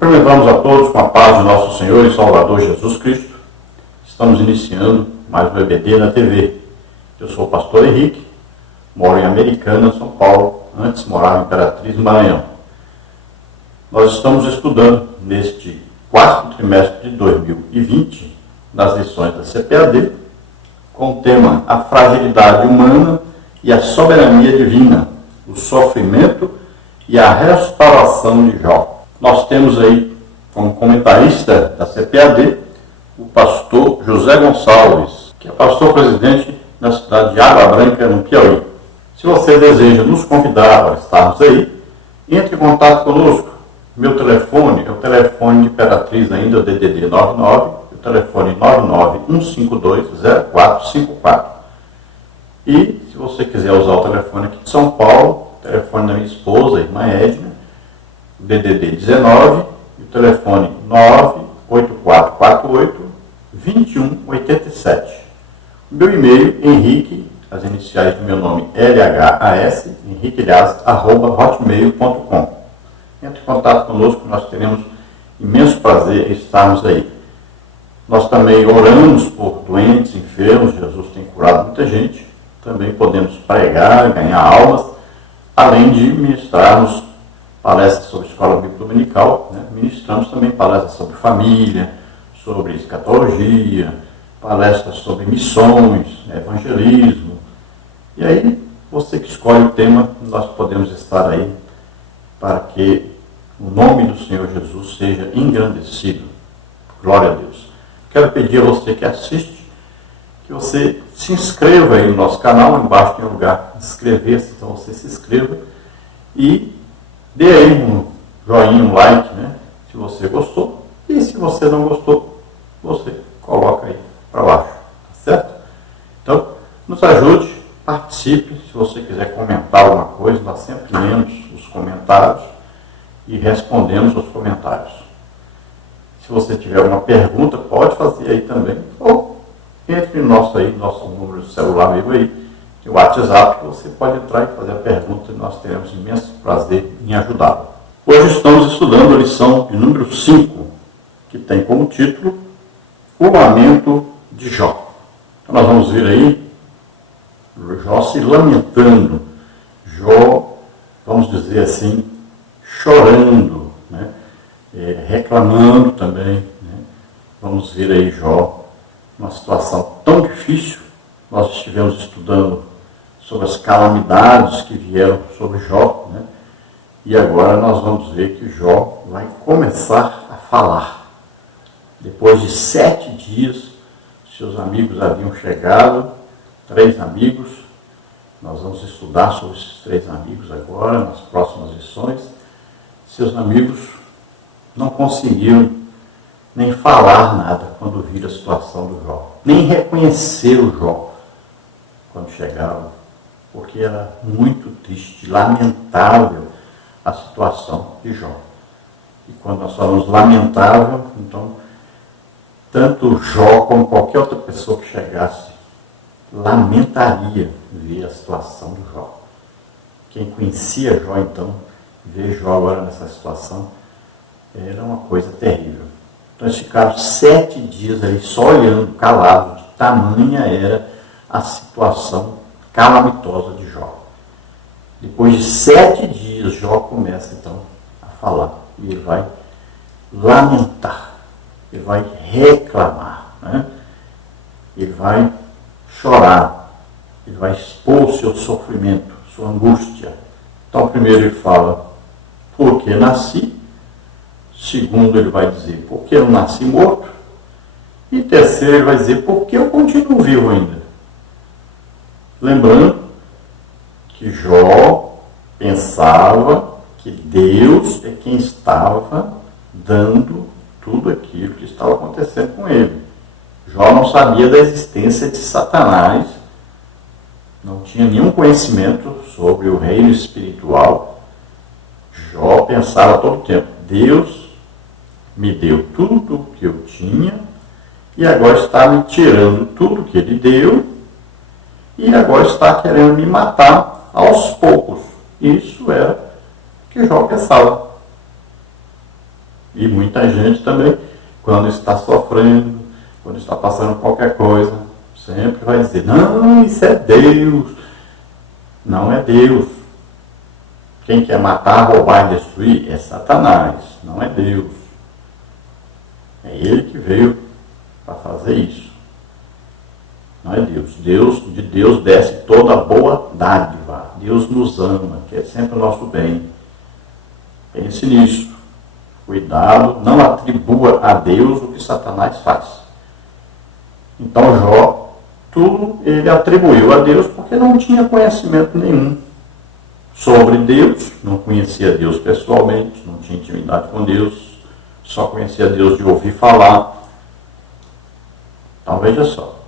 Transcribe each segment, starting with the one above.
Cumprimentamos a todos com a paz de nosso Senhor e Salvador Jesus Cristo. Estamos iniciando mais um EBD na TV. Eu sou o pastor Henrique, moro em Americana, São Paulo, antes morava em Imperatriz, Maranhão. Nós estamos estudando neste quarto trimestre de 2020, nas lições da CPAD, com o tema A Fragilidade Humana e a Soberania Divina, o Sofrimento e a Restauração de Jó. Nós temos aí, como comentarista da CPAD, o pastor José Gonçalves, que é pastor-presidente na cidade de Água Branca, no Piauí. Se você deseja nos convidar para estarmos aí, entre em contato conosco. Meu telefone é o telefone de Imperatriz ainda, o DDD 99, o telefone 991520454. E, se você quiser usar o telefone aqui de São Paulo, o telefone da minha esposa, a irmã Edna, o DDD 19, e o telefone 98448-2187. O meu e-mail, Henrique, as iniciais do meu nome, LHAS, henriquelhas@hotmail.com. Entre em contato conosco, nós teremos imenso prazer em estarmos aí. Nós também oramos por doentes, enfermos, Jesus tem curado muita gente. Também podemos pregar, ganhar almas, além de ministrarmos palestras sobre escola bíblica dominical, né? Ministramos também palestras sobre família, sobre escatologia, palestras sobre missões, evangelismo. E aí, você que escolhe o tema, nós podemos estar aí para que o nome do Senhor Jesus seja engrandecido. Glória a Deus. Quero pedir a você que assiste, que você se inscreva aí no nosso canal. Embaixo tem um lugar de inscrever-se, então você se inscreva e dê aí um joinha, um like, né? Se você gostou. E se você não gostou, você coloca aí para baixo, tá certo? Então, nos ajude, participe. Se você quiser comentar alguma coisa, nós sempre lemos os comentários e respondemos os comentários. Se você tiver alguma pergunta, pode fazer aí também. Ou entre nosso número de celular mesmo aí, o WhatsApp, você pode entrar e fazer a pergunta e nós teremos imenso prazer em ajudá-lo. Hoje estamos estudando a lição de número 5, que tem como título O Lamento de Jó. Então nós vamos ver aí Jó se lamentando, Jó, vamos dizer assim, chorando, né? Reclamando também, né? Vamos ver aí Jó, uma situação tão difícil. Nós estivemos estudando sobre as calamidades que vieram sobre Jó, né? E agora nós vamos ver que Jó vai começar a falar. Depois de 7 dias, seus amigos haviam chegado, 3 amigos. Nós vamos estudar sobre esses 3 amigos agora, nas próximas lições. Seus amigos não conseguiram nem falar nada quando viram a situação do Jó, nem reconhecer o Jó quando chegaram, porque era muito triste, lamentável a situação de Jó. E quando nós falamos lamentável, então, tanto Jó como qualquer outra pessoa que chegasse, lamentaria ver a situação do Jó. Quem conhecia Jó, então, ver Jó agora nessa situação, era uma coisa terrível. Então eles ficaram 7 dias ali só olhando, calados, de tamanha era a situação calamitosa de Jó. Depois de 7 dias, Jó começa então a falar. E ele vai lamentar, ele vai reclamar, né? Ele vai chorar, ele vai expor o seu sofrimento, sua angústia. Então primeiro ele fala, porque nasci. Segundo ele vai dizer, porque eu nasci morto. E terceiro ele vai dizer, porque eu continuo vivo ainda. Lembrando que Jó pensava que Deus é quem estava dando tudo aquilo que estava acontecendo com ele. Jó não sabia da existência de Satanás, não tinha nenhum conhecimento sobre o reino espiritual. Jó pensava todo o tempo, Deus me deu tudo o que eu tinha e agora está me tirando tudo que ele deu e agora está querendo me matar aos poucos. Isso era o que Jó pensava. E muita gente também, quando está sofrendo, quando está passando qualquer coisa, sempre vai dizer, não, isso é Deus. Não é Deus. Quem quer matar, roubar e destruir é Satanás, não é Deus. É ele que veio para fazer isso. Não é Deus. De Deus desce toda a boa dádiva. Deus nos ama, quer sempre o nosso bem. Pense nisso. Cuidado, não atribua a Deus o que Satanás faz. Então Jó, tudo ele atribuiu a Deus porque não tinha conhecimento nenhum sobre Deus, não conhecia Deus pessoalmente, não tinha intimidade com Deus, só conhecia Deus de ouvir falar. Então veja só,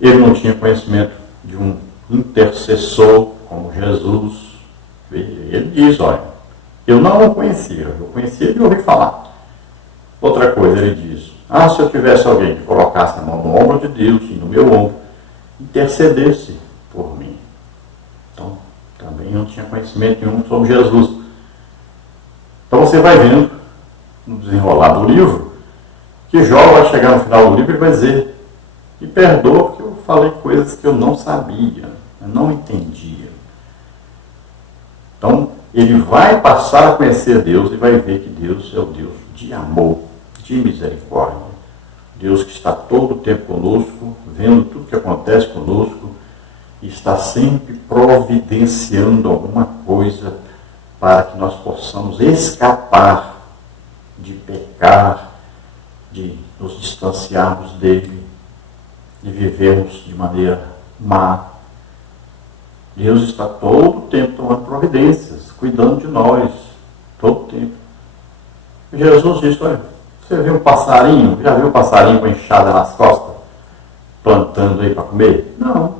ele não tinha conhecimento de um intercessor como Jesus. Ele diz, olha, eu não o conhecia, eu conhecia de ouvir falar. Outra coisa, ele diz, se eu tivesse alguém que colocasse a mão no ombro de Deus e no meu ombro, intercedesse por mim. Então, também não tinha conhecimento nenhum sobre Jesus. Então você vai vendo, no desenrolar do livro, que Jó vai chegar no final do livro e vai dizer, me perdoa porque eu falei coisas que eu não sabia, eu não entendia. Então, ele vai passar a conhecer Deus e vai ver que Deus é o Deus de amor, de misericórdia. Deus que está todo o tempo conosco, vendo tudo que acontece conosco, e está sempre providenciando alguma coisa para que nós possamos escapar de pecar, de nos distanciarmos dele, de vivermos de maneira má. Deus está todo o tempo tomando providências, cuidando de nós, todo o tempo. Jesus disse, olha, você viu um passarinho? Já viu um passarinho com enxada nas costas? Plantando aí para comer? Não.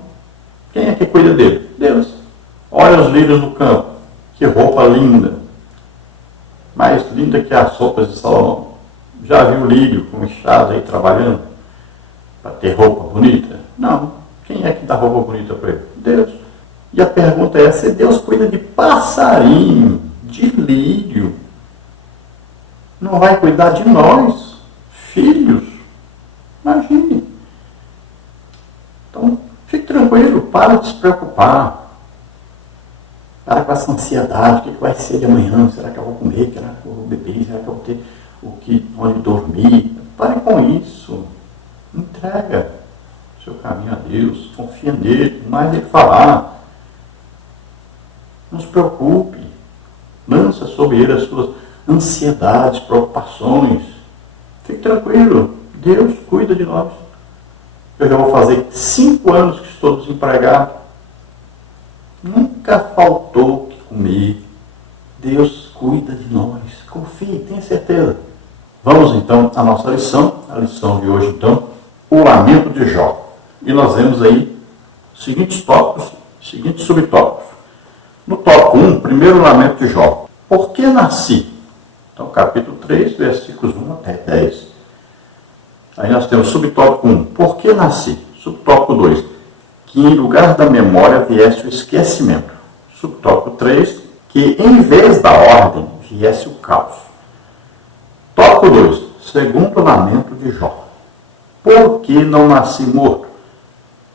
Quem é que cuida dele? Deus. Olha os lírios do campo. Que roupa linda. Mais linda que as roupas de Salomão. Já viu o lírio com enxada aí trabalhando? Para ter roupa bonita? Não. Quem é que dá roupa bonita para ele? Deus. E a pergunta é, se Deus cuida de passarinho, de lírio, não vai cuidar de nós, filhos? Imagine. Então, fique tranquilo, para de se preocupar. Para com essa ansiedade, o que vai ser de amanhã? Será que eu vou comer? Será que eu vou beber? Será que eu vou ter onde dormir? Pare com isso. Entrega o seu caminho a Deus, confia nele, mais ele falar. Não se preocupe. Lança sobre ele as suas ansiedades, preocupações. Fique tranquilo. Deus cuida de nós. Eu já vou fazer 5 anos que estou desempregado. Nunca faltou o que comer. Deus cuida de nós. Confie, tenha certeza. Vamos então à nossa lição. A lição de hoje, então, o lamento de Jó. E nós vemos aí os seguintes tópicos, seguintes subtópicos. No tópico 1, primeiro lamento de Jó. Por que nasci? Então, capítulo 3, versículos 1 até 10. Aí nós temos subtópico 1. Por que nasci? Subtópico 2. Que em lugar da memória viesse o esquecimento. Subtópico 3. Que em vez da ordem viesse o caos. Tópico 2. Segundo lamento de Jó. Por que não nasci morto?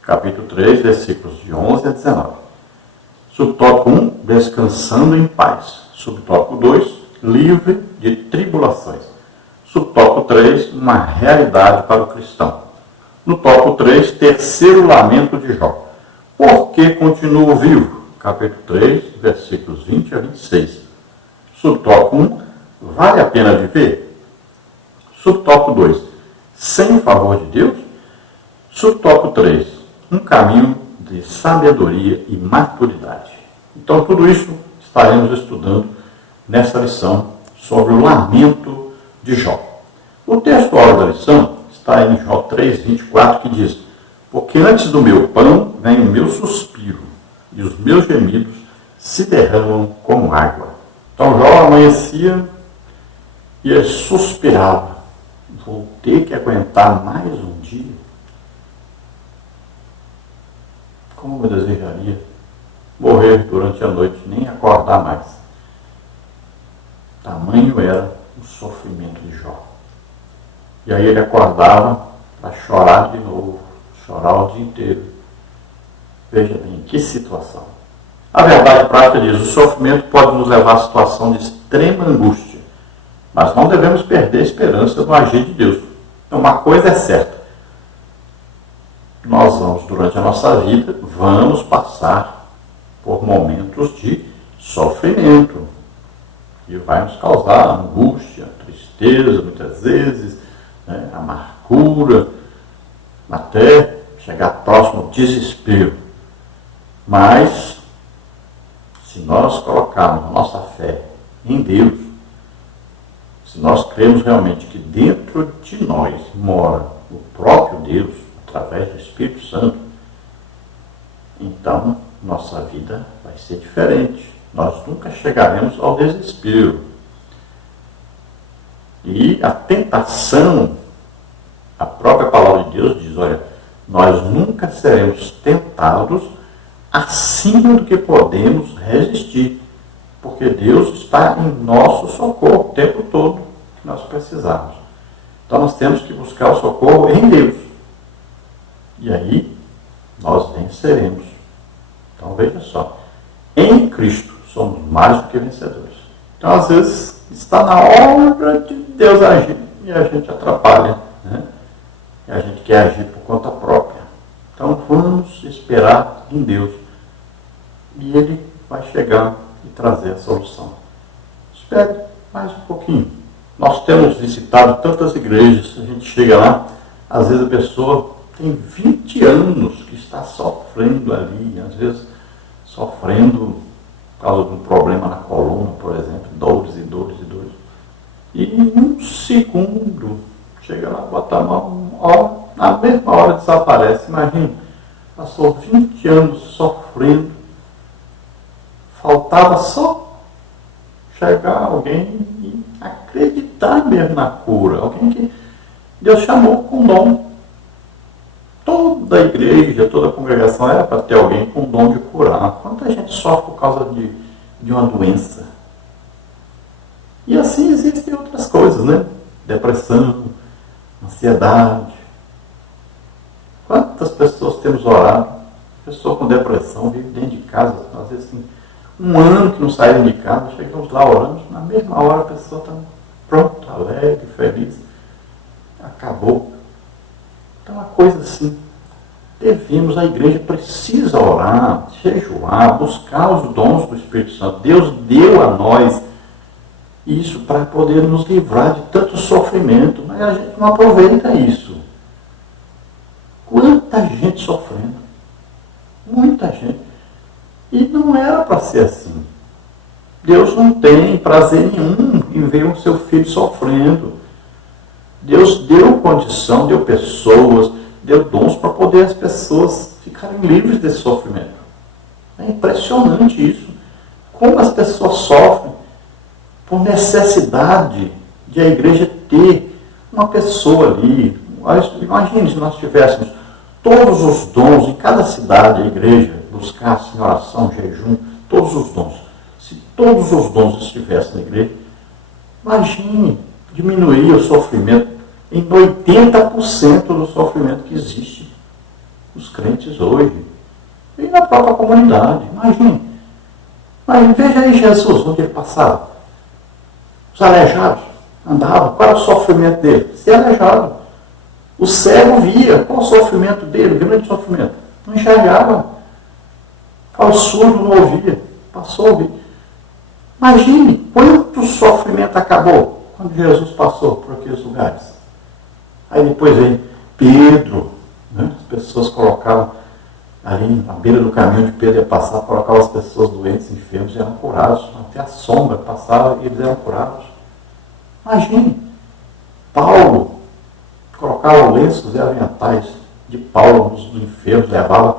Capítulo 3, versículos de 11 a 19. Subtópico 1, descansando em paz. Subtópico 2, livre de tribulações. Subtópico 3, uma realidade para o cristão. No tópico 3, terceiro lamento de Jó. Por que continuo vivo? Capítulo 3, versículos 20 a 26. Subtópico 1, vale a pena viver? Subtópico 2, sem o favor de Deus? Subtópico 3, um caminho de sabedoria e maturidade. Então, tudo isso estaremos estudando nessa lição sobre o lamento de Jó. O texto áureo da lição está em Jó 3:24, que diz: porque antes do meu pão vem o meu suspiro, e os meus gemidos se derramam como água. Então Jó amanhecia e ele suspirava. Vou ter que aguentar mais um dia. Como eu desejaria morrer durante a noite, nem acordar mais. Tamanho era o sofrimento de Jó. E aí ele acordava para chorar de novo, chorar o dia inteiro. Veja bem, que situação. A verdade prática diz, o sofrimento pode nos levar à situação de extrema angústia, mas não devemos perder a esperança no agir de Deus. Então, uma coisa é certa, nós vamos, durante a nossa vida, vamos passar por momentos de sofrimento, que vai nos causar angústia, tristeza, muitas vezes, né, amargura, até chegar próximo ao desespero. Mas, se nós colocarmos a nossa fé em Deus, se nós cremos realmente que dentro de nós mora o próprio Deus, através do Espírito Santo, então nossa vida vai ser diferente. Nós nunca chegaremos ao desespero. E a tentação, a própria palavra de Deus diz, olha, nós nunca seremos tentados acima do que podemos resistir, porque Deus está em nosso socorro o tempo todo que nós precisamos. Então nós temos que buscar o socorro em Deus. E aí nós venceremos. Então veja só, em Cristo somos mais do que vencedores. Então às vezes está na hora de Deus agir e a gente atrapalha, né? E a gente quer agir por conta própria. Então vamos esperar em Deus. E Ele vai chegar e trazer a solução. Espere mais um pouquinho. Nós temos visitado tantas igrejas, a gente chega lá, às vezes a pessoa tem 20 anos que está sofrendo ali, às vezes sofrendo por causa de um problema na coluna, por exemplo, dores e dores e dores. E em um segundo, chega lá, bota a mão, ó, na mesma hora desaparece. Imagina, passou 20 anos sofrendo, faltava só chegar alguém e acreditar mesmo na cura, alguém que Deus chamou com dom. Toda a igreja, toda a congregação era para ter alguém com dom de curar. Quanta gente sofre por causa de uma doença? E assim existem outras coisas, né? Depressão, ansiedade. Quantas pessoas temos orado? Pessoa com depressão vive dentro de casa, às vezes assim, um ano que não saíram de casa, chegamos lá orando, na mesma hora a pessoa está pronta, alegre, feliz. Acabou. Então, uma coisa assim, a igreja precisa orar, jejuar, buscar os dons do Espírito Santo. Deus deu a nós isso para poder nos livrar de tanto sofrimento, mas a gente não aproveita isso. Quanta gente sofrendo, muita gente. E não era para ser assim. Deus não tem prazer nenhum em ver o seu filho sofrendo. Deus deu condição, deu pessoas, deu dons para poder as pessoas ficarem livres desse sofrimento. É impressionante isso. Como as pessoas sofrem por necessidade de a igreja ter uma pessoa ali. Imagine se nós tivéssemos todos os dons em cada cidade, a igreja buscasse em oração, jejum, todos os dons. Se todos os dons estivessem na igreja, imagine diminuir o sofrimento em 80% do sofrimento que existe nos crentes hoje. E na própria comunidade. Imagine. Mas veja aí Jesus, onde ele passava. Os aleijados andavam. Qual era o sofrimento dele? Ser aleijado. O cego via. Qual o sofrimento dele? O grande sofrimento. Não enxergava. O surdo não ouvia. Passou a ouvir. Imagine quanto sofrimento acabou quando Jesus passou por aqueles lugares. Aí depois vem Pedro, né? As pessoas colocavam ali na beira do caminho onde Pedro ia passar, colocavam as pessoas doentes, enfermos e eram curados. Até a sombra passava e eles eram curados. Imagine, Paulo colocava lenços e aventais de Paulo nos enfermos, levava,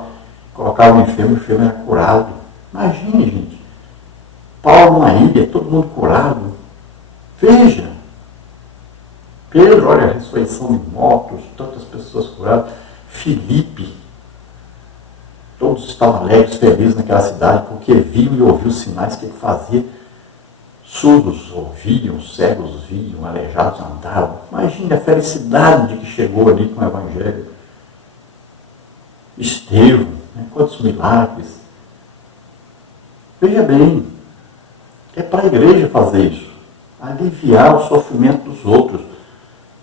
colocava o enfermo era curado. Imagine, gente, Paulo na ilha, todo mundo curado. Veja, Pedro, olha a ressurreição de mortos, tantas pessoas curadas. Filipe, todos estavam alegres, felizes naquela cidade, porque viu e ouviu os sinais que ele fazia. Surdos ouviam, cegos viam, aleijados andavam. Imagine a felicidade de que chegou ali com o Evangelho. Estevão, né? Quantos milagres. Veja bem, é para a igreja fazer isso, aliviar o sofrimento dos outros.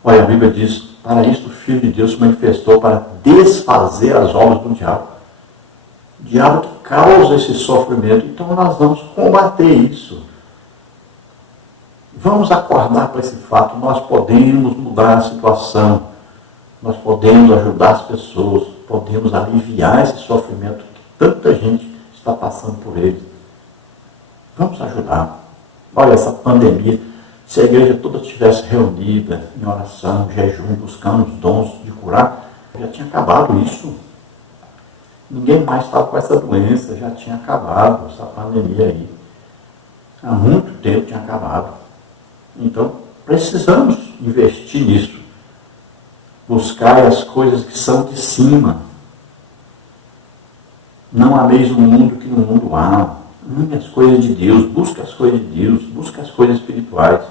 Olha, a Bíblia diz, para isso o Filho de Deus se manifestou para desfazer as obras do diabo. O diabo que causa esse sofrimento, então nós vamos combater isso. Vamos acordar para esse fato, nós podemos mudar a situação, nós podemos ajudar as pessoas, podemos aliviar esse sofrimento que tanta gente está passando por ele. Vamos ajudar. Olha, essa pandemia, se a igreja toda estivesse reunida em oração, jejum, buscando os dons de curar, já tinha acabado isso. Ninguém mais estava com essa doença, já tinha acabado essa pandemia aí. Há muito tempo tinha acabado. Então, precisamos investir nisso. Buscar as coisas que são de cima. Não ameis o mundo que no mundo há. Ame as coisas de Deus, busque as coisas de Deus, busque as coisas espirituais.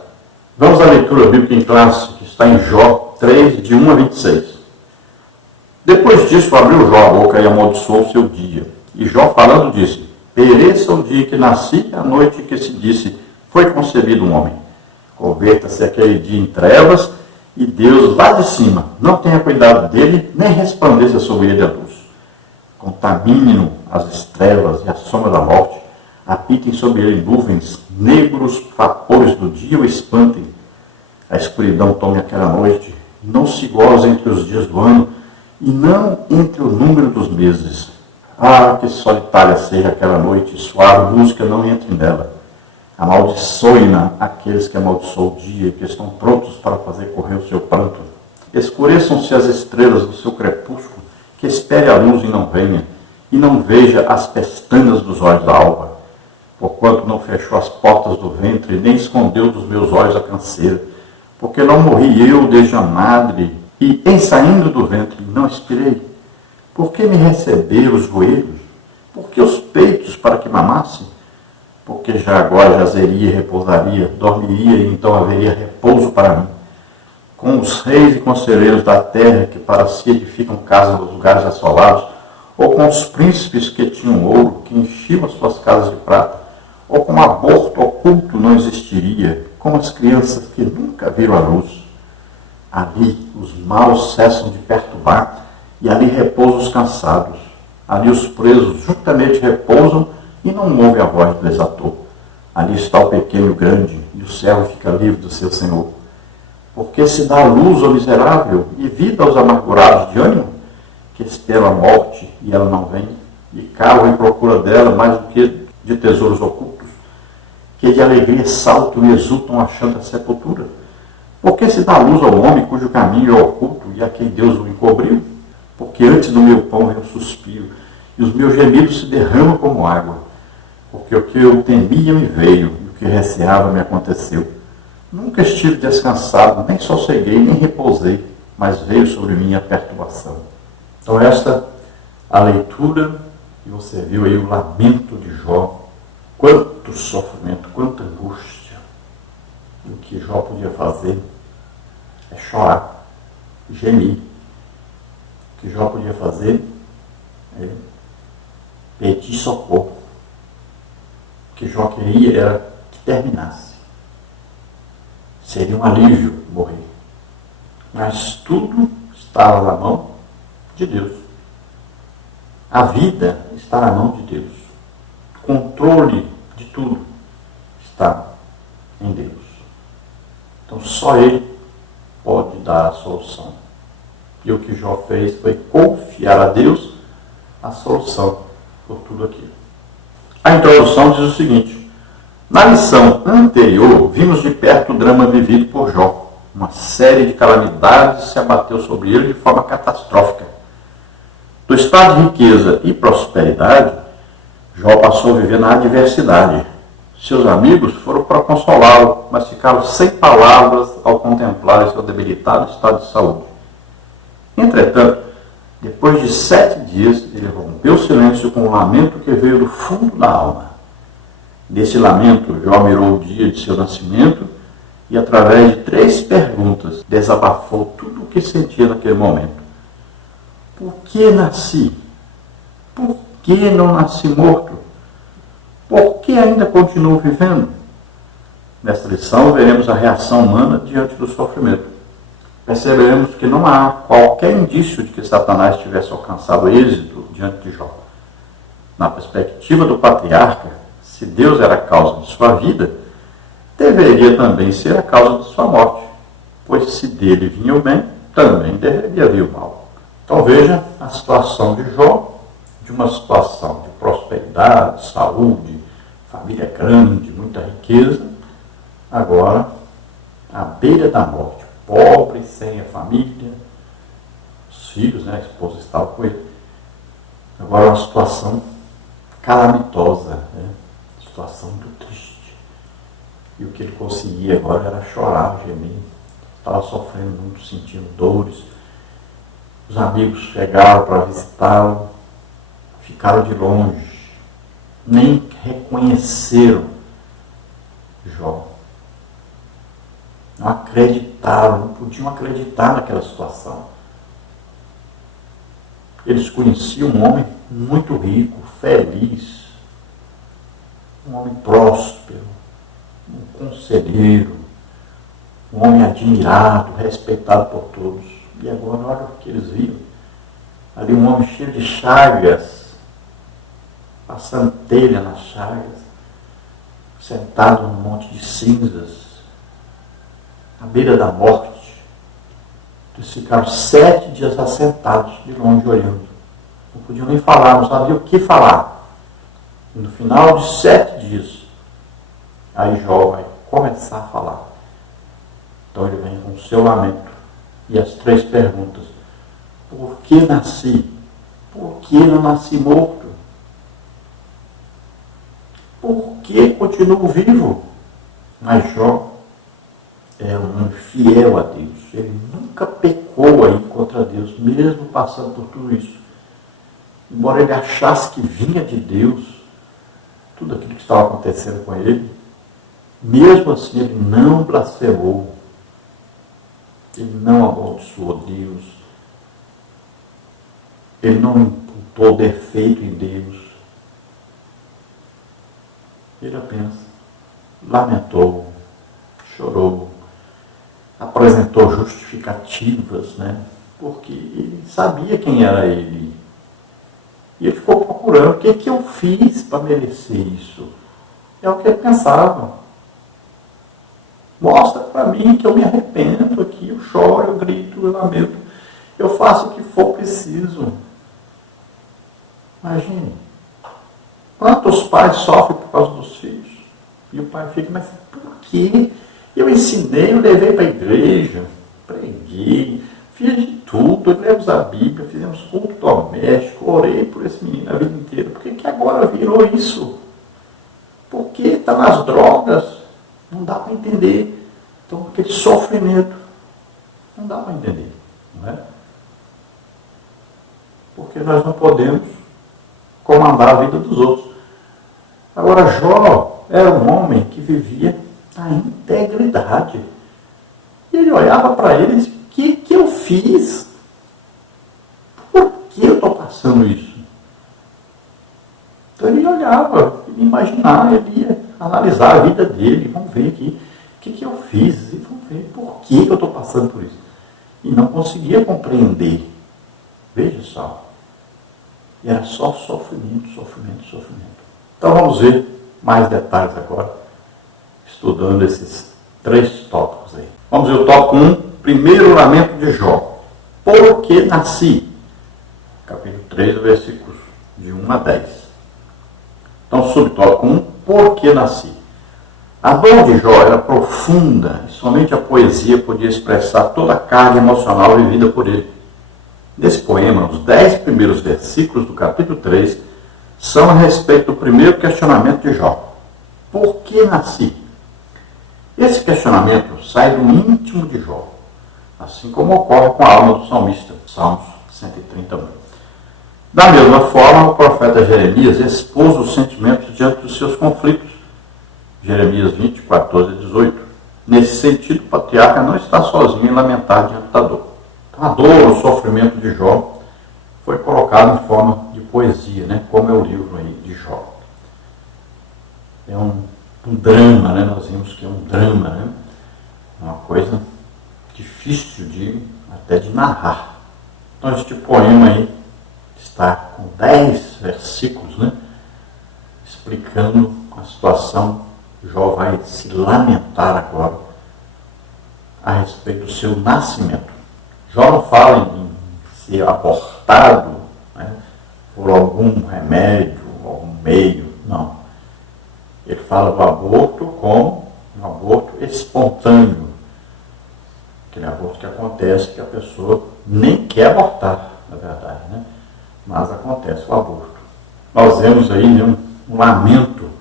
Vamos à leitura bíblica em classe, que está em Jó 3, de 1 a 26. Depois disso, abriu Jó a boca e amaldiçoou o seu dia. E Jó, falando, disse: pereça o dia que nasci, a noite que se disse, foi concebido um homem. Converta-se aquele dia em trevas, e Deus lá de cima não tenha cuidado dele, nem resplandeça sobre ele a luz. Contamine-no as trevas e a sombra da morte, apitem sobre ele nuvens, negros vapores do dia o espantem. A escuridão tome aquela noite, não se goze entre os dias do ano, e não entre o número dos meses. Ah, que solitária seja aquela noite, suave música não entre nela. Amaldiçoe-na aqueles que amaldiçoam o dia, que estão prontos para fazer correr o seu pranto. Escureçam-se as estrelas do seu crepúsculo, que espere a luz e não venha, e não veja as pestanas dos olhos da alva. Porquanto não fechou as portas do ventre, nem escondeu dos meus olhos a canseira. Porque não morri eu desde a madre, e em saindo do ventre não expirei. Por que me receberam os joelhos? Por que os peitos para que mamasse? Porque já agora jazeria e repousaria, dormiria e então haveria repouso para mim. Com os reis e conselheiros da terra que para si edificam casas nos lugares assolados, ou com os príncipes que tinham ouro, que enchiam as suas casas de prata, ou com aborto oculto não existiria, como as crianças que nunca viram a luz. Ali os maus cessam de perturbar, e ali repousam os cansados. Ali os presos juntamente repousam, e não ouve a voz do exator. Ali está o pequeno e o grande, e o servo fica livre do seu senhor. Porque se dá luz ao miserável, e vida aos amargurados de ânimo, que esperam a morte, e ela não vem, e cavam em procura dela mais do que de tesouros ocultos, que de alegria saltam e exultam achando a sepultura. Porque se dá luz ao homem cujo caminho é oculto, e a quem Deus o encobriu? Porque antes do meu pão vem um suspiro, e os meus gemidos se derramam como água. Porque o que eu temia me veio, e o que receava me aconteceu. Nunca estive descansado, nem sosseguei, nem repousei, mas veio sobre mim a perturbação. Então esta a leitura, e você viu aí o lamento de Jó. Quanto sofrimento, quanta angústia. E o que Jó podia fazer é chorar, gemir. O que Jó podia fazer é pedir socorro. O que Jó queria era que terminasse. Seria um alívio morrer. Mas tudo estava na mão de Deus. A vida está na mão de Deus. O controle de tudo está em Deus. Então só Ele pode dar a solução. E o que Jó fez foi confiar a Deus a solução por tudo aquilo. A introdução diz o seguinte: na lição anterior, vimos de perto o drama vivido por Jó. Uma série de calamidades se abateu sobre ele de forma catastrófica. Do estado de riqueza e prosperidade, Jó passou a viver na adversidade. Seus amigos foram para consolá-lo, mas ficaram sem palavras ao contemplar seu debilitado estado de saúde. Entretanto, depois de 7 dias, ele rompeu o silêncio com um lamento que veio do fundo da alma. Nesse lamento, Jó mirou o dia de seu nascimento e, através de 3 perguntas, desabafou tudo o que sentia naquele momento. Por que nasci? Por que não nasci morto? Por que ainda continuo vivendo? Nesta lição, veremos a reação humana diante do sofrimento. Perceberemos que não há qualquer indício de que Satanás tivesse alcançado êxito diante de Jó. Na perspectiva do patriarca, se Deus era a causa de sua vida, deveria também ser a causa de sua morte, pois se dele vinha o bem, também deveria vir o mal. Então veja a situação de Jó, de uma situação de prosperidade, saúde, família grande, muita riqueza, agora à beira da morte, pobre, sem a família, os filhos, a esposa estava com ele. Agora uma situação calamitosa, situação muito triste. E o que ele conseguia agora era chorar, gemer. Estava sofrendo muito, sentindo dores. Os amigos chegaram para visitá-lo, ficaram de longe, nem reconheceram Jó. Não acreditaram, não podiam acreditar naquela situação. Eles conheciam um homem muito rico, feliz, um homem próspero, um conselheiro, um homem admirado, respeitado por todos. E agora, olha o que eles viram. Ali um homem cheio de chagas, passando telha nas chagas, sentado num monte de cinzas, à beira da morte. Eles ficaram 7 dias assentados, de longe olhando. Não podiam nem falar, não sabiam o que falar. E no final de 7 dias, aí Jó vai começar a falar. Então ele vem com o seu lamento e as 3 perguntas. Por que nasci? Por que não nasci morto? Por que continuo vivo? Mas Jó é um fiel a Deus. Ele nunca pecou aí contra Deus, mesmo passando por tudo isso. Embora ele achasse que vinha de Deus, tudo aquilo que estava acontecendo com ele, mesmo assim ele não blasfemou. Ele não amaldiçoou Deus. Ele não imputou defeito em Deus. Ele apenas lamentou, chorou, apresentou justificativas, porque ele sabia quem era ele. E ele ficou procurando o que eu fiz para merecer isso. É o que ele pensava. Mostra para mim que eu me arrependo aqui, eu choro, eu grito, eu lamento, eu faço o que for preciso. Imagine, quantos pais sofrem por causa dos filhos? E o pai fica, mas por quê? Eu ensinei, eu levei para a igreja, preguei, fiz de tudo, lemos a Bíblia, fizemos culto doméstico, orei por esse menino a vida inteira. Por que agora virou isso? Porque está nas drogas, não dá para entender. Então, aquele sofrimento, não dá para entender, não é? Porque nós não podemos comandar a vida dos outros. Agora, Jó era um homem que vivia a integridade. E ele olhava para ele e disse, o que eu fiz? Por que eu estou passando isso? Então ele olhava, ele imaginava, ele ia analisar a vida dele, vamos ver aqui, o que eu fiz? E vamos ver por que eu estou passando por isso. E não conseguia compreender. Veja só. E era só sofrimento, sofrimento, sofrimento. Então vamos ver mais detalhes agora, estudando esses 3 tópicos aí. Vamos ver o tópico 1, primeiro lamento de Jó. Por que nasci? Capítulo 3, versículos de 1 a 10. Então, subtópico 1, por que nasci? A dor de Jó era profunda e somente a poesia podia expressar toda a carga emocional vivida por ele. Nesse poema, os 10 primeiros versículos do capítulo 3 são a respeito do primeiro questionamento de Jó. Por que nasci? Esse questionamento sai do íntimo de Jó, assim como ocorre com a alma do salmista, Salmos 131. Da mesma forma, o profeta Jeremias expôs os sentimentos diante dos seus conflitos, Jeremias 20, 14 a 18. Nesse sentido, o patriarca não está sozinho em lamentar diante da dor. Então, a dor, o sofrimento de Jó foi colocado em forma de poesia, né? Como é o livro aí de Jó. É um drama, né? Nós vimos que é um drama, né? Uma coisa difícil até de narrar. Então, este poema aí está com 10 versículos, né? Explicando a situação. Jó vai se lamentar agora a respeito do seu nascimento. Jó não fala em ser abortado, né, por algum remédio, algum meio, não. Ele fala do aborto como um aborto espontâneo. Aquele aborto que acontece que a pessoa nem quer abortar, na verdade, né? Mas acontece o aborto. Nós vemos aí, né, um lamento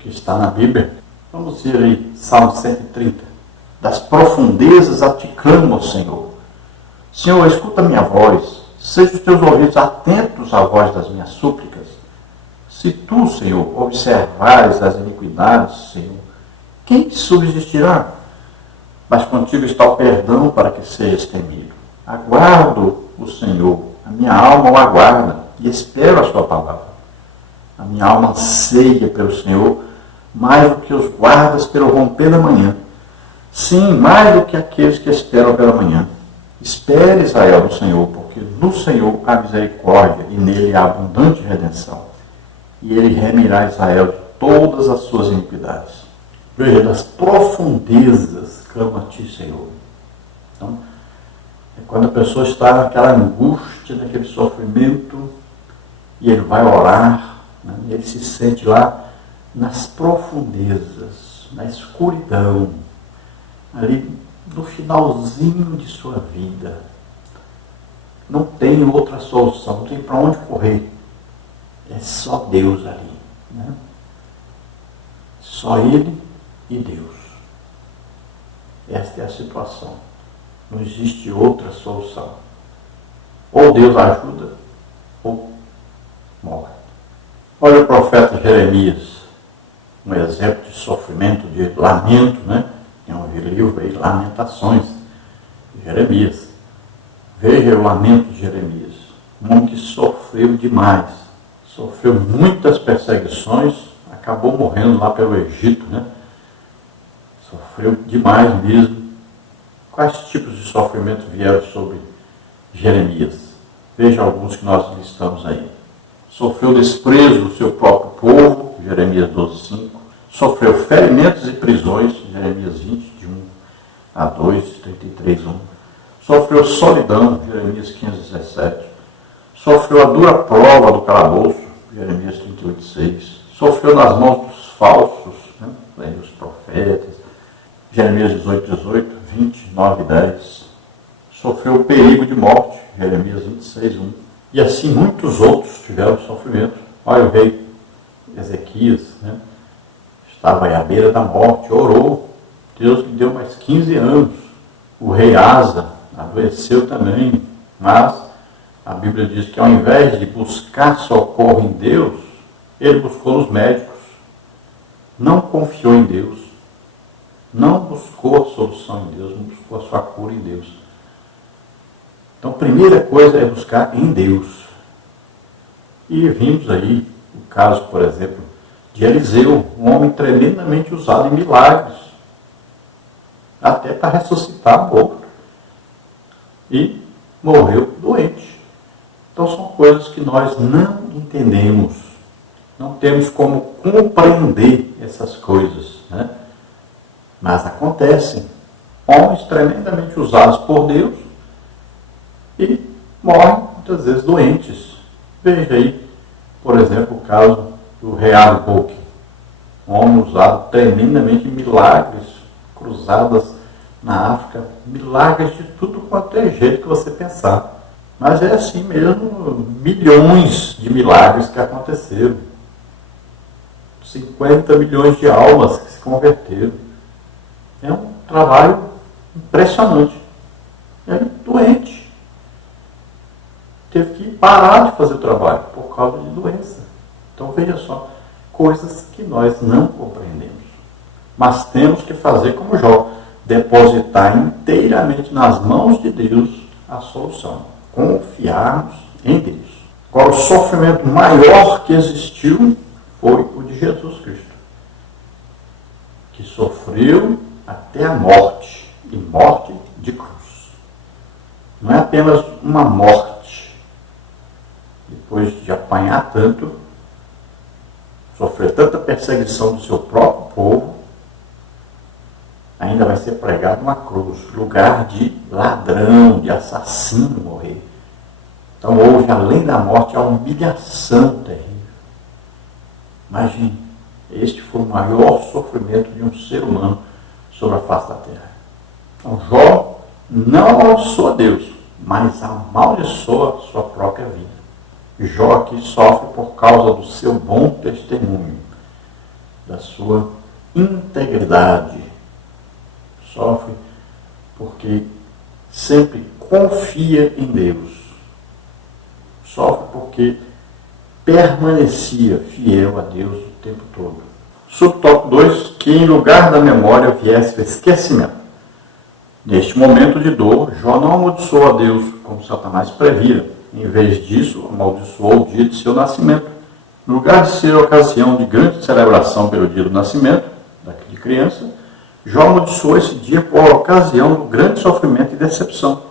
que está na Bíblia. Vamos ver aí, Salmo 130. Das profundezas a ti clamo, Senhor. Senhor, escuta minha voz. Sejam os teus ouvidos atentos à voz das minhas súplicas. Se tu, Senhor, observares as iniquidades, Senhor, quem subsistirá? Mas contigo está o perdão para que sejas temido. Aguardo o Senhor, a minha alma o aguarda e espero a sua palavra. A minha alma anseia pelo Senhor, mais do que os guardas pelo romper da manhã. Sim, mais do que aqueles que esperam pela manhã. Espere, Israel, no Senhor, porque no Senhor há misericórdia e nele há abundante redenção. E ele remirá Israel de todas as suas iniquidades. Veja, das profundezas clama a ti, Senhor. Então, é quando a pessoa está naquela angústia, naquele sofrimento, e ele vai orar, né, e ele se sente lá nas profundezas, na escuridão, ali no finalzinho de sua vida. Não tem outra solução, não tem para onde correr. É só Deus ali, né? Só Ele e Deus. Esta é a situação. Não existe outra solução. Ou Deus ajuda, ou morre. Olha o profeta Jeremias, um exemplo de sofrimento, de lamento, né? Tem um livro aí, Lamentações, de Jeremias. Veja o lamento de Jeremias. Um homem que sofreu demais, sofreu muitas perseguições, acabou morrendo lá pelo Egito, né? Sofreu demais mesmo. Quais tipos de sofrimento vieram sobre Jeremias? Veja alguns que nós listamos aí. Sofreu desprezo do seu próprio povo, Jeremias 12:5. Sofreu ferimentos e prisões, Jeremias 20, de 1 a 2, 33:1. Sofreu solidão, Jeremias 15:17. Sofreu a dura prova do calabouço, Jeremias 38:6. Sofreu nas mãos dos falsos, né, os profetas, Jeremias 18:18, 20, 9 e 10. Sofreu o perigo de morte, Jeremias 26:1. E assim muitos outros tiveram sofrimento. Olha o rei Ezequias, né? Estava à beira da morte, orou. Deus lhe deu mais 15 anos. O rei Asa adoeceu também, mas a Bíblia diz que ao invés de buscar socorro em Deus, ele buscou nos médicos. Não confiou em Deus. Não buscou a solução em Deus, não buscou a sua cura em Deus. Então, a primeira coisa é buscar em Deus. E vimos aí o caso, por exemplo, de Eliseu, um homem tremendamente usado em milagres, até para ressuscitar morto. E morreu doente. Então, são coisas que nós não entendemos. Não temos como compreender essas coisas, né? Mas acontecem. Homens tremendamente usados por Deus e morrem muitas vezes doentes. Veja aí, por exemplo, o caso do rei Abacuque, um homem usado tremendamente em milagres, cruzadas na África, milagres de tudo quanto é jeito que você pensar. Mas é assim mesmo, milhões de milagres que aconteceram. 50 milhões de almas que se converteram. É um trabalho impressionante. Ele doente. Teve que parar de fazer o trabalho por causa de doença. Então veja só coisas que nós não compreendemos. Mas temos que fazer como Jó, depositar inteiramente nas mãos de Deus a solução. Confiarmos em Deus. Agora, o sofrimento maior que existiu foi o de Jesus Cristo, que sofreu até a morte, e morte de cruz. Não é apenas uma morte, depois de apanhar tanto, sofrer tanta perseguição do seu próprio povo, ainda vai ser pregado numa cruz, lugar de ladrão, de assassino morrer. Então houve, além da morte, a humilhação terrível. Imagine, este foi o maior sofrimento de um ser humano sobre a face da terra. Então Jó não amaldiçoa Deus, mas amaldiçoa a sua própria vida. Jó aqui sofre por causa do seu bom testemunho, da sua integridade. Sofre porque sempre confia em Deus. Sofre porque permanecia fiel a Deus o tempo todo. Subtópico 2, que em lugar da memória viesse o esquecimento. Neste momento de dor, Jó não amaldiçoou a Deus, como Satanás previra. Em vez disso, amaldiçoou o dia de seu nascimento. No lugar de ser ocasião de grande celebração pelo dia do nascimento daquela criança, Jó amaldiçoou esse dia por ocasião do grande sofrimento e decepção.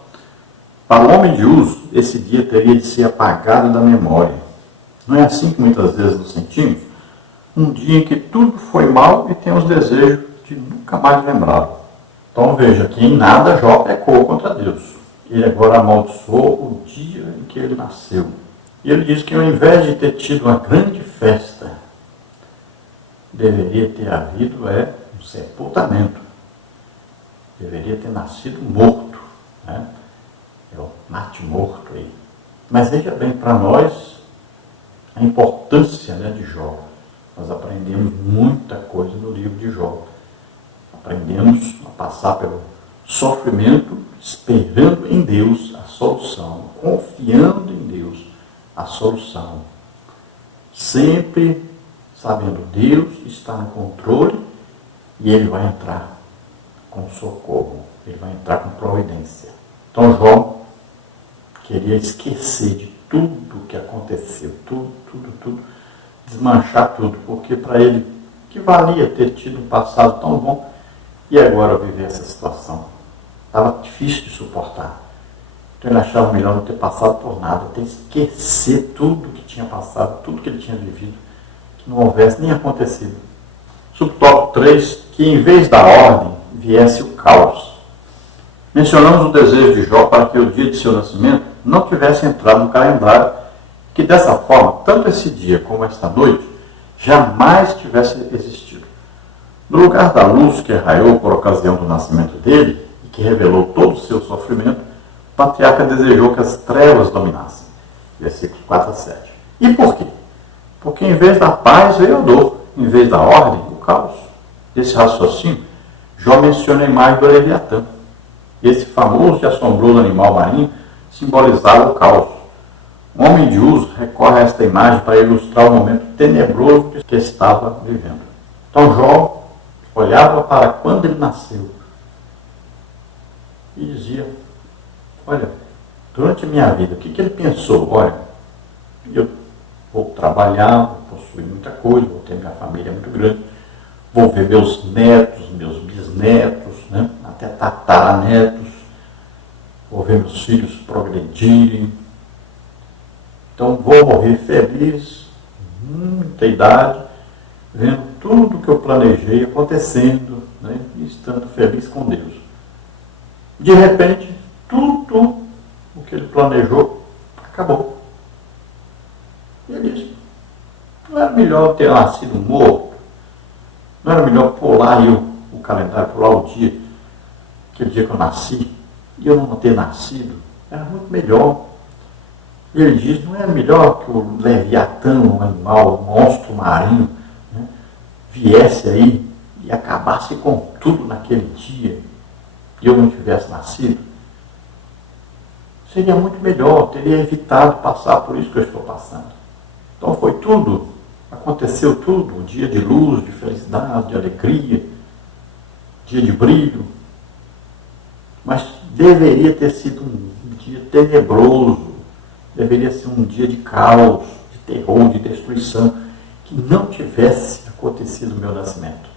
Para o homem de uso, esse dia teria de ser apagado da memória. Não é assim que muitas vezes nos sentimos? Um dia em que tudo foi mal e temos desejo de nunca mais lembrá-lo. Então veja que em nada Jó pecou contra Deus. Ele agora amaldiçoou o dia em que ele nasceu. E ele diz que ao invés de ter tido uma grande festa, deveria ter havido um sepultamento. Deveria ter nascido morto. Né? É o morto aí. Mas veja bem, para nós, a importância de Jó. Nós aprendemos muita coisa no livro de Jó. Aprendemos a passar pelo sofrimento, esperando em Deus a solução, confiando em Deus a solução. Sempre sabendo Deus está no controle e Ele vai entrar com socorro, Ele vai entrar com providência. Então Jó queria esquecer de tudo que aconteceu, tudo, desmanchar tudo, porque para ele, que valia ter tido um passado tão bom e agora viver essa situação? Estava difícil de suportar. Então ele achava melhor não ter passado por nada, ter esquecer tudo que tinha passado, tudo que ele tinha vivido, que não houvesse nem acontecido. Subtópico 3, que em vez da ordem viesse o caos. Mencionamos o desejo de Jó para que o dia de seu nascimento não tivesse entrado no calendário, que dessa forma, tanto esse dia como esta noite, jamais tivesse existido. No lugar da luz que raiou por ocasião do nascimento dele, e que revelou todo o seu sofrimento, o patriarca desejou que as trevas dominassem. Versículos 4 a 7. E por quê? Porque em vez da paz veio a dor, em vez da ordem, o caos. Esse raciocínio, Jó menciona a imagem do Leviatã. Esse famoso e assombroso animal marinho simbolizava o caos. Um homem de uso recorre a esta imagem para ilustrar o momento tenebroso que estava vivendo. Então Jó olhava para quando ele nasceu e dizia, olha, durante a minha vida, o que ele pensou? Olha, eu vou trabalhar, vou possuir muita coisa, vou ter minha família muito grande, vou ver meus netos, meus bisnetos, né? Até tataranetos, vou ver meus filhos progredirem. Então vou morrer feliz, muita idade, vendo tudo que eu planejei acontecendo, né? E estando feliz com Deus. De repente, tudo o que ele planejou acabou. E ele disse, não era melhor ter nascido morto? Não era melhor pular aí o calendário, pular o dia, aquele dia que eu nasci, e eu não ter nascido? Era muito melhor. E ele diz, não era melhor que o Leviatã, um animal, um monstro marinho, né, viesse aí e acabasse com tudo naquele dia, e eu não tivesse nascido? Seria muito melhor, teria evitado passar por isso que eu estou passando. Então foi tudo aconteceu tudo, um dia de luz, de felicidade, de alegria, dia de brilho, mas deveria ter sido um dia tenebroso, deveria ser um dia de caos, de terror, de destruição, que não tivesse acontecido o meu nascimento.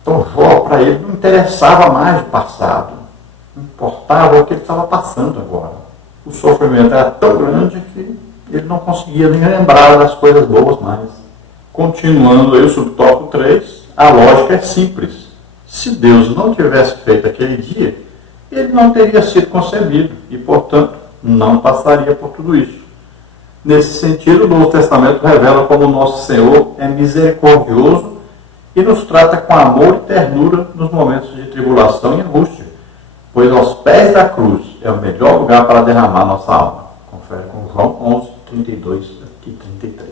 Então Jó, para ele, não interessava mais o passado, não importava o que ele estava passando agora. O sofrimento era tão grande que ele não conseguia nem lembrar das coisas boas mais. Continuando aí o subtópico 3, a lógica é simples. Se Deus não tivesse feito aquele dia, ele não teria sido concebido e, portanto, não passaria por tudo isso. Nesse sentido, o Novo Testamento revela como o nosso Senhor é misericordioso e nos trata com amor e ternura nos momentos de tribulação e angústia, pois aos pés da cruz é o melhor lugar para derramar nossa alma. Confere com João 11, 32 e 33.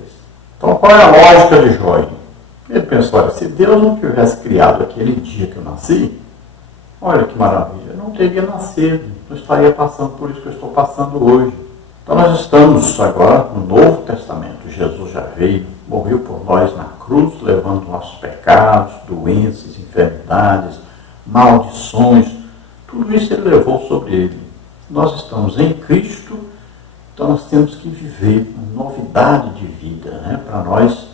Então, qual é a lógica de Jó? Ele pensou, olha, se Deus não tivesse criado aquele dia que eu nasci, olha que maravilha, eu não teria nascido, não estaria passando por isso que eu estou passando hoje. Então nós estamos agora no Novo Testamento. Jesus já veio, morreu por nós na cruz, levando nossos pecados, doenças, enfermidades, maldições, tudo isso ele levou sobre ele. Nós estamos em Cristo, então nós temos que viver uma novidade de vida, né? Para nós,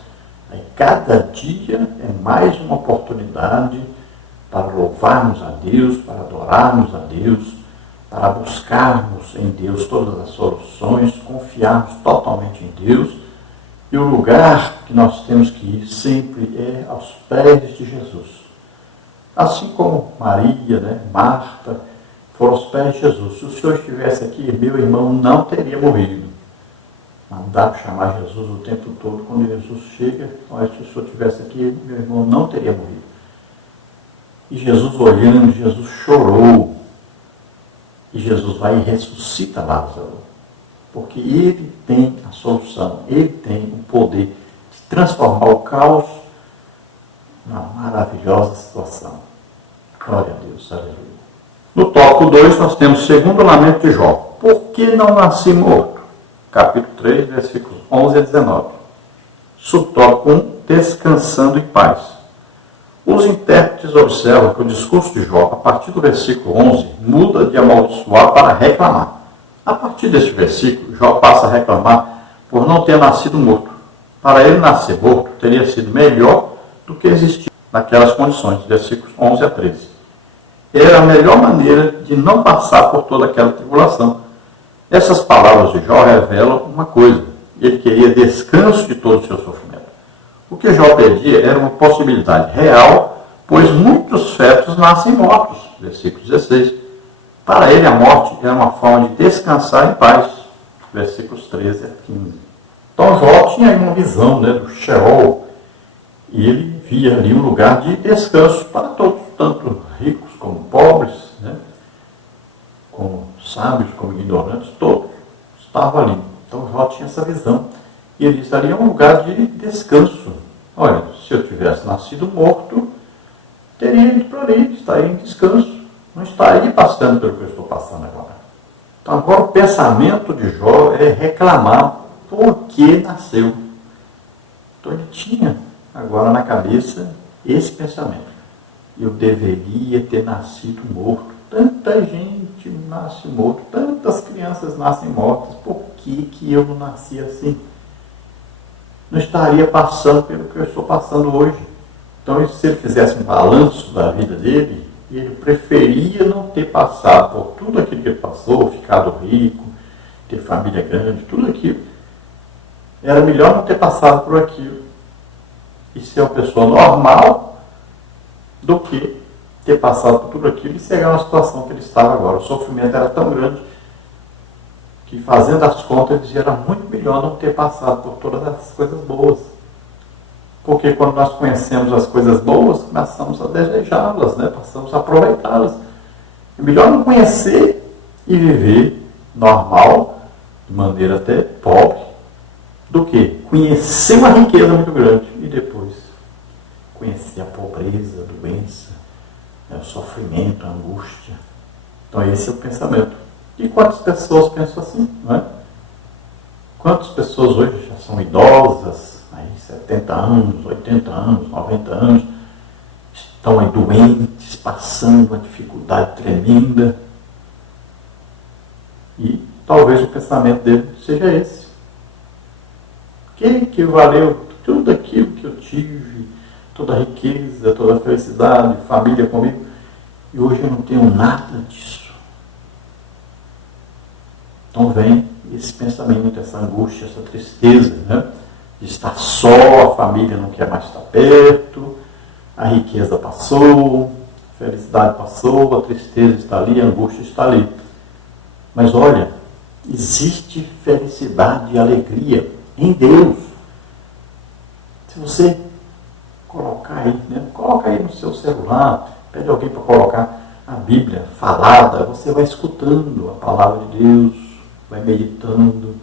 cada dia é mais uma oportunidade para louvarmos a Deus, para adorarmos a Deus, para buscarmos em Deus todas as soluções, confiarmos totalmente em Deus. E o lugar que nós temos que ir sempre é aos pés de Jesus. Assim como Maria, né, Marta, foram aos pés de Jesus. Se o Senhor estivesse aqui, meu irmão não teria morrido. Não dá para chamar Jesus o tempo todo. Quando Jesus chega, mas se o Senhor estivesse aqui, meu irmão não teria morrido. E Jesus olhando, Jesus chorou. E Jesus vai e ressuscita Lázaro. Porque ele tem a solução, ele tem o poder de transformar o caos numa maravilhosa situação. Glória a Deus, aleluia. No tópico 2, nós temos o segundo lamento de Jó. Por que não nasci morto? Capítulo 3, versículos 11 a 19. Subtópico 1, descansando em paz. Os intérpretes observam que o discurso de Jó, a partir do versículo 11, muda de amaldiçoar para reclamar. A partir deste versículo, Jó passa a reclamar por não ter nascido morto. Para ele nascer morto, teria sido melhor do que existir naquelas condições, versículos 11 a 13. Era a melhor maneira de não passar por toda aquela tribulação. Essas palavras de Jó revelam uma coisa: ele queria descanso de todo o seu sofrimento. O que Jó pedia era uma possibilidade real, pois muitos fetos nascem mortos. Versículo 16. Para ele, a morte era uma forma de descansar em paz. Versículos 13 a 15. Então, Jó tinha aí uma visão, né, do Sheol. E ele via ali um lugar de descanso para todos, tanto ricos como pobres, né, como sábios, como ignorantes, todos estavam ali. Então, Jó tinha essa visão. E ele disse, ali é um lugar de descanso. Olha, se eu tivesse nascido morto, teria ido para ali, estaria em descanso. Não estaria passando pelo que eu estou passando agora. Então agora o pensamento de Jó é reclamar por que nasceu. Então ele tinha agora na cabeça esse pensamento. Eu deveria ter nascido morto. Tanta gente nasce morto, tantas crianças nascem mortas. Por que eu não nasci assim? Não estaria passando pelo que eu estou passando hoje. Então, se ele fizesse um balanço da vida dele, ele preferia não ter passado por tudo aquilo que ele passou, ficado rico, ter família grande, tudo aquilo. Era melhor não ter passado por aquilo e ser uma pessoa normal do que ter passado por tudo aquilo e chegar na situação que ele estava agora. O sofrimento era tão grande que, fazendo as contas, ele dizia, era muito melhor não ter passado por todas as coisas boas. Porque quando nós conhecemos as coisas boas, começamos a desejá-las, né? Passamos a aproveitá-las. É melhor não conhecer e viver normal, de maneira até pobre, do que conhecer uma riqueza muito grande e depois conhecer a pobreza, a doença, né? O sofrimento, a angústia. Então esse é o pensamento. E quantas pessoas pensam assim, não é? Quantas pessoas hoje já são idosas, aí 70 anos, 80 anos, 90 anos, estão aí doentes, passando uma dificuldade tremenda. E talvez o pensamento dele seja esse. Que valeu tudo aquilo que eu tive, toda a riqueza, toda a felicidade, família comigo, e hoje eu não tenho nada disso. Então vem esse pensamento, essa angústia, essa tristeza, né? De estar só, a família não quer mais estar perto, a riqueza passou, a felicidade passou, a tristeza está ali, a angústia está ali. Mas olha, existe felicidade e alegria em Deus. Se você colocar aí, né? Coloca aí no seu celular, pede alguém para colocar a Bíblia falada, você vai escutando a palavra de Deus, vai meditando,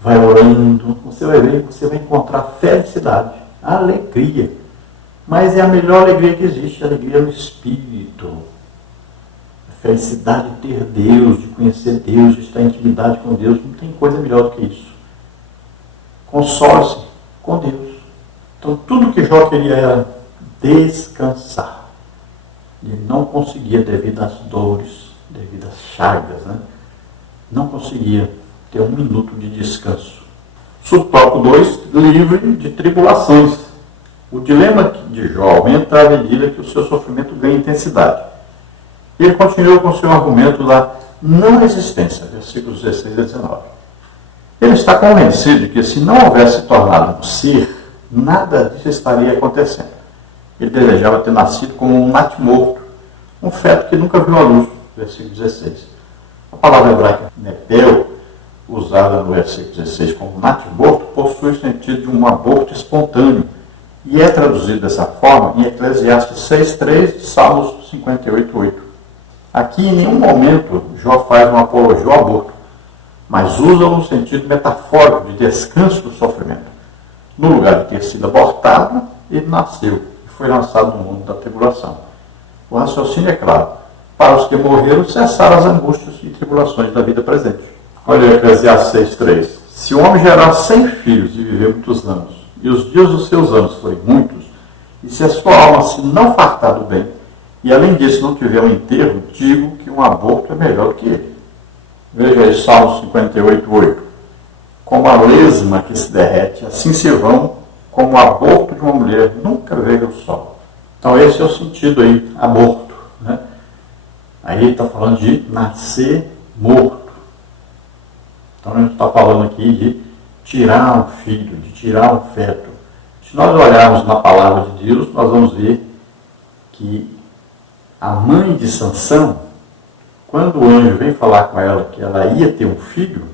vai orando, você vai ver, você vai encontrar felicidade, alegria. Mas é a melhor alegria que existe, a alegria no Espírito. A felicidade de ter Deus, de conhecer Deus, de estar em intimidade com Deus, não tem coisa melhor do que isso. Console-se com Deus. Então tudo que Jó queria era descansar. Ele não conseguia devido às dores, devido às chagas, né? Não conseguia ter um minuto de descanso. Subtópico 2, livre de tribulações. O dilema de Jó aumenta à medida que o seu sofrimento ganha intensidade. Ele continua com o seu argumento da não existência, versículos 16 a 19. Ele está convencido de que se não houvesse tornado um ser, nada disso estaria acontecendo. Ele desejava ter nascido como um natimorto, um feto que nunca viu a luz, versículo 16. A palavra hebraica nepel, usada no versículo 16 como natimorto, possui o sentido de um aborto espontâneo e é traduzido dessa forma em Eclesiastes 6:3 e Salmos 58:8. Aqui em nenhum momento Jó faz uma apologia ao aborto, mas usa-o no sentido metafórico de descanso do sofrimento. No lugar de ter sido abortado, ele nasceu e foi lançado no mundo da tribulação. O raciocínio é claro. Para os que morreram, cessaram as angústias e tribulações da vida presente. Olha Eclesiastes 6:3. Se o homem gerar 100 filhos e viver muitos anos, e os dias dos seus anos forem muitos, e se a sua alma se não fartar do bem, e além disso não tiver um enterro, digo que um aborto é melhor do que ele. Veja aí Salmos 58:8. Como a lesma que se derrete, assim se vão, como o aborto de uma mulher nunca veio o sol. Então esse é o sentido aí, aborto, né? Aí ele está falando de nascer morto. Então a gente está falando aqui de tirar um filho, de tirar um feto. Se nós olharmos na palavra de Deus, nós vamos ver que a mãe de Sansão, quando o anjo vem falar com ela que ela ia ter um filho,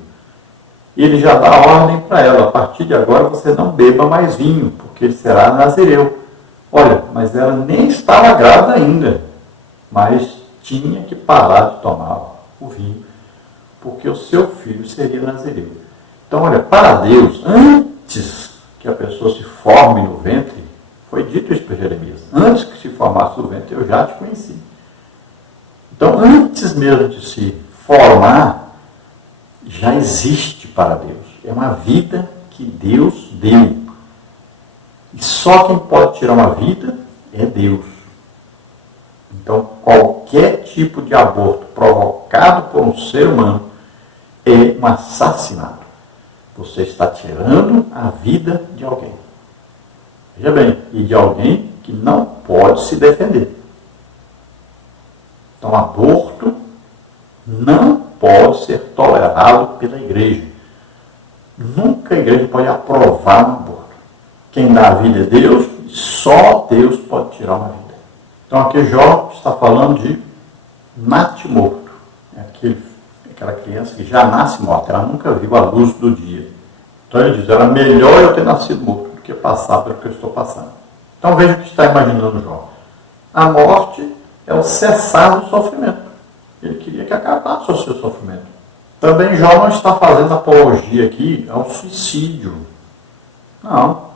ele já dá ordem para ela: a partir de agora você não beba mais vinho, porque ele será nazireu. Olha, mas ela nem estava grávida ainda, mas tinha que parar de tomar o vinho, porque o seu filho seria nazireu. Então, olha, para Deus, antes que a pessoa se forme no ventre, foi dito isso para Jeremias: antes que se formasse no ventre, eu já te conheci. Então, antes mesmo de se formar, já existe para Deus. É uma vida que Deus deu. E só quem pode tirar uma vida é Deus. Então, qualquer tipo de aborto provocado por um ser humano é um assassinato. Você está tirando a vida de alguém. Veja bem, e de alguém que não pode se defender. Então, aborto não pode ser tolerado pela igreja. Nunca a igreja pode aprovar um aborto. Quem dá a vida é Deus, e só Deus pode tirar uma vida. Então aqui Jó está falando de natimorto. É aquela criança que já nasce morta, ela nunca viu a luz do dia. Então ele diz: era melhor eu ter nascido morto do que passar pelo que eu estou passando. Então veja o que está imaginando Jó. A morte é o cessar do sofrimento. Ele queria que acabasse o seu sofrimento. Também Jó não está fazendo apologia aqui ao suicídio. Não.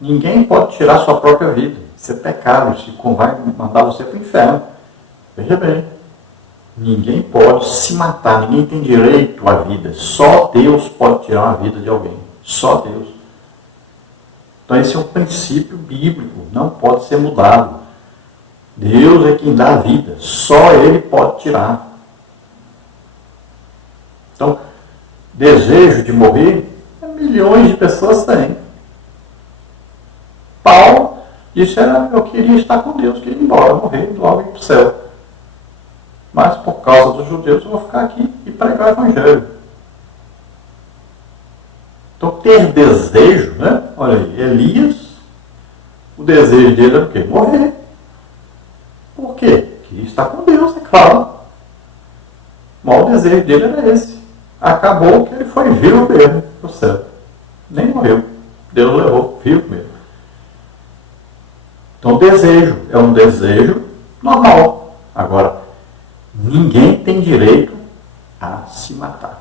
Ninguém pode tirar sua própria vida. Isso é pecado. Isso vai mandar você para o inferno. Veja bem. Ninguém pode se matar. Ninguém tem direito à vida. Só Deus pode tirar a vida de alguém. Só Deus. Então esse é um princípio bíblico, não pode ser mudado. Deus é quem dá a vida, só Ele pode tirar. Então, desejo de morrer, milhões de pessoas têm. Paulo disse, eu queria estar com Deus, queria ir embora, morrer, logo ir para o céu. Mas por causa dos judeus eu vou ficar aqui e pregar o Evangelho. Então ter desejo, né? Olha aí, Elias, o desejo dele era o quê? Morrer. Por quê? Queria estar com Deus, é claro. Mas o desejo dele era esse. Acabou que ele foi vivo mesmo para o céu. Nem morreu. Deus levou vivo mesmo. Então desejo é um desejo normal. Agora, ninguém tem direito a se matar.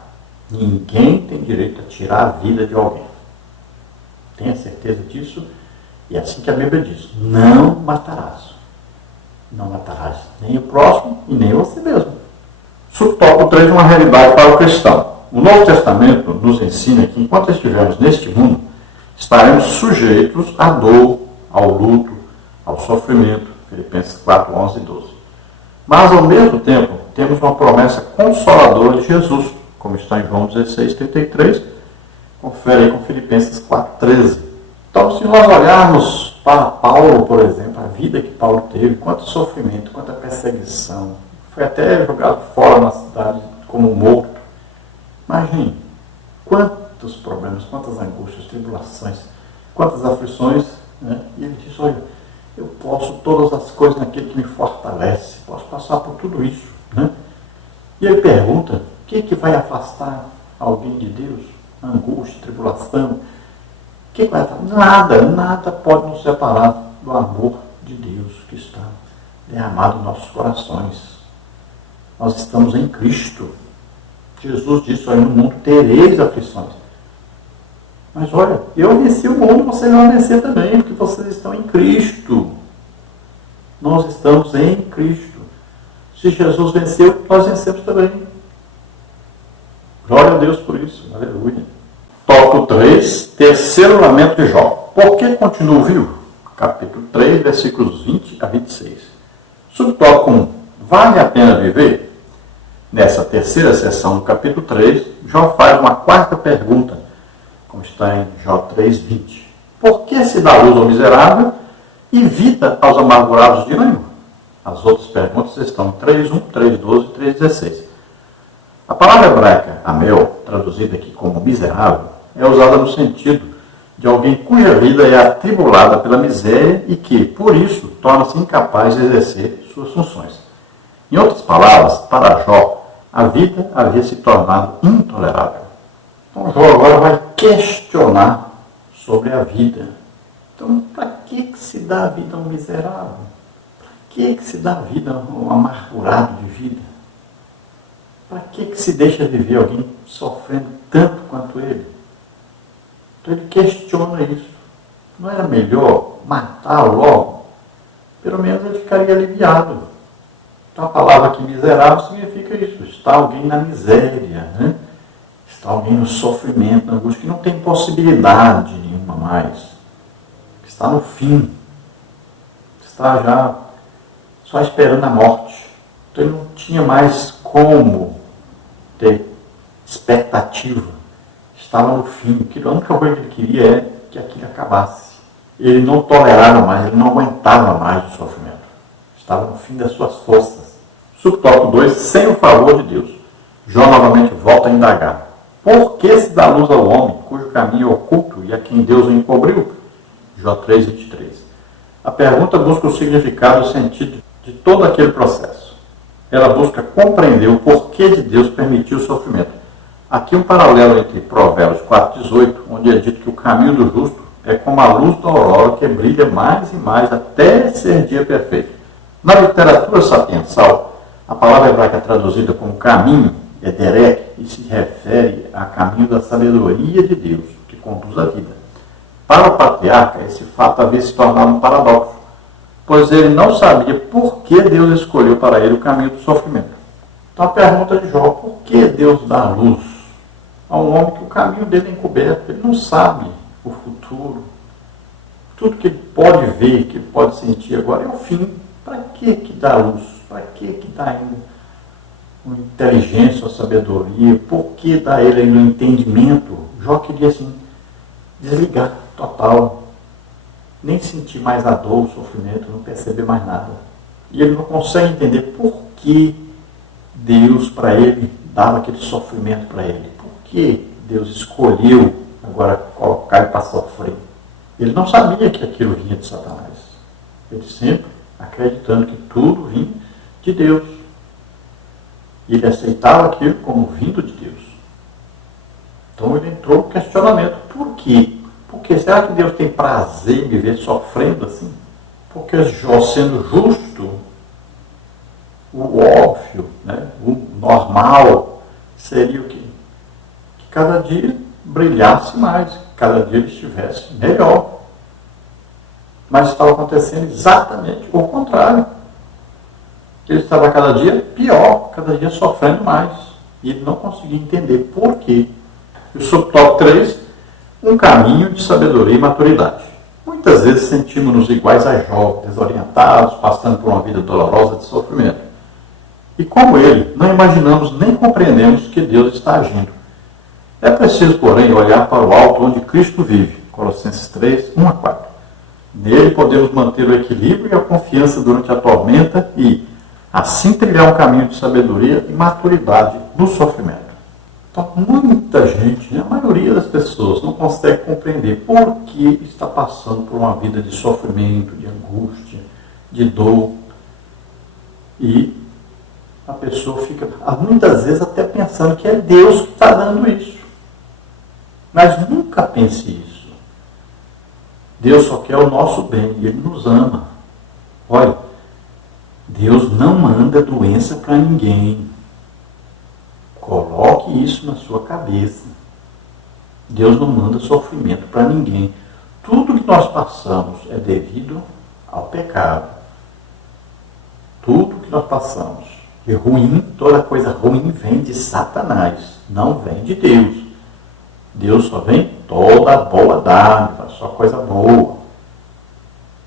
Ninguém tem direito a tirar a vida de alguém. Tenha certeza disso. E é assim que a Bíblia diz. Não matarás. Não matarás nem o próximo e nem você mesmo. Subtópico 3, uma realidade para o cristão. O Novo Testamento nos ensina que enquanto estivermos neste mundo, estaremos sujeitos à dor, ao luto, ao sofrimento. Filipenses 4, 11 e 12. Mas, ao mesmo tempo, temos uma promessa consoladora de Jesus, como está em João 16, 33. Confere aí com Filipenses 4, 13. Então, se nós olharmos para Paulo, por exemplo, a vida que Paulo teve, quanto sofrimento, quanta perseguição, foi até jogado fora na cidade como morto. Imagine quantos problemas, quantas angústias, tribulações, quantas aflições, né? E ele diz, olha, eu posso todas as coisas naquele que me fortalece, posso passar por tudo isso, né? E ele pergunta, o que vai afastar alguém de Deus? Angústia, tribulação, o que vai afastar? Nada pode nos separar do amor de Deus que está derramado em nossos corações. Nós estamos em Cristo. Jesus disse, olha, no mundo tereis aflições. Mas olha, eu venci o mundo, vocês vão vencer também, porque vocês estão em Cristo. Nós estamos em Cristo. Se Jesus venceu, nós vencemos também. Glória a Deus por isso. Aleluia. Tópico 3, terceiro lamento de Jó. Por que continuo vivo? Capítulo 3, versículos 20 a 26. Subtópico 1. Vale a pena viver? Nessa terceira sessão do capítulo 3, Jó faz uma quarta pergunta, como está em Jó 3:20. Por que se dá luz ao miserável e vida aos amargurados de ânimo? As outras perguntas estão em 3:1, 3:12 e 3:16. A palavra hebraica amel, traduzida aqui como miserável, é usada no sentido de alguém cuja vida é atribulada pela miséria e que, por isso, torna-se incapaz de exercer suas funções. Em outras palavras, para Jó, a vida havia se tornado intolerável. Então Jó agora vai questionar sobre a vida. Então, para que se dá a vida a um miserável? Para que se dá a vida a um amargurado de vida? Para que se deixa viver alguém sofrendo tanto quanto ele? Então ele questiona isso. Não era melhor matá-lo logo? Pelo menos ele ficaria aliviado. Então a palavra aqui miserável significa isso. Está alguém na miséria, né? Está alguém no sofrimento, na angústia, que não tem possibilidade nenhuma mais. Está no fim. Está já só esperando a morte. Então ele não tinha mais como ter expectativa. Estava no fim. A única coisa que ele queria é que aquilo acabasse. Ele não tolerava mais, ele não aguentava mais o sofrimento. Estava no fim das suas forças. Subtópico 2, sem o favor de Deus. Jó novamente volta a indagar. Por que se dá luz ao homem, cujo caminho é oculto e a quem Deus o encobriu? Jó 3:23. A pergunta busca o significado e o sentido de todo aquele processo. Ela busca compreender o porquê de Deus permitir o sofrimento. Aqui um paralelo entre Provérbios 4:18, onde é dito que o caminho do justo é como a luz da aurora que brilha mais e mais até ser dia perfeito. Na literatura sapiensal, a palavra hebraica traduzida como caminho é derek e se refere a caminho da sabedoria de Deus, que conduz a vida. Para o patriarca, esse fato havia se tornado um paradoxo, pois ele não sabia por que Deus escolheu para ele o caminho do sofrimento. Então a pergunta de Jó, por que Deus dá luz a um homem que o caminho dele é encoberto? Ele não sabe o futuro, tudo que ele pode ver, que ele pode sentir agora é o fim. Para que dá luz? Para que dá ainda uma inteligência, uma sabedoria? Por que dá a ele ainda um entendimento? Jó queria assim, desligar total, nem sentir mais a dor, o sofrimento, não perceber mais nada. E ele não consegue entender por que Deus para ele dava aquele sofrimento para ele. Por que Deus escolheu agora colocar ele para sofrer? Ele não sabia que aquilo vinha de Satanás. Ele sempre acreditando que tudo vinha de Deus. E ele aceitava aquilo como vindo de Deus. Então ele entrou no questionamento. Por quê? Porque será que Deus tem prazer em me ver sofrendo assim? Porque Jó, sendo justo, o óbvio, né, o normal, seria o quê? Que cada dia brilhasse mais, que cada dia ele estivesse melhor. Mas estava acontecendo exatamente o contrário. Ele estava cada dia pior, cada dia sofrendo mais. E ele não conseguia entender por quê. E o subtópico 3, um caminho de sabedoria e maturidade. Muitas vezes sentimos-nos iguais a Jó, desorientados, passando por uma vida dolorosa de sofrimento. E como ele, não imaginamos nem compreendemos que Deus está agindo. É preciso, porém, olhar para o alto onde Cristo vive. Colossenses 3, 1 a 4. Nele podemos manter o equilíbrio e a confiança durante a tormenta e, assim, trilhar um caminho de sabedoria e maturidade no sofrimento. Então, muita gente, a maioria das pessoas, não consegue compreender por que está passando por uma vida de sofrimento, de angústia, de dor. E a pessoa fica, muitas vezes, até pensando que é Deus que está dando isso. Mas nunca pense isso. Deus só quer o nosso bem e Ele nos ama. Olha, Deus não manda doença para ninguém. Coloque isso na sua cabeça. Deus não manda sofrimento para ninguém. Tudo que nós passamos é devido ao pecado. Tudo que nós passamos. E ruim, toda coisa ruim vem de Satanás, não vem de Deus. Deus só vem toda boa dádiva, só coisa boa.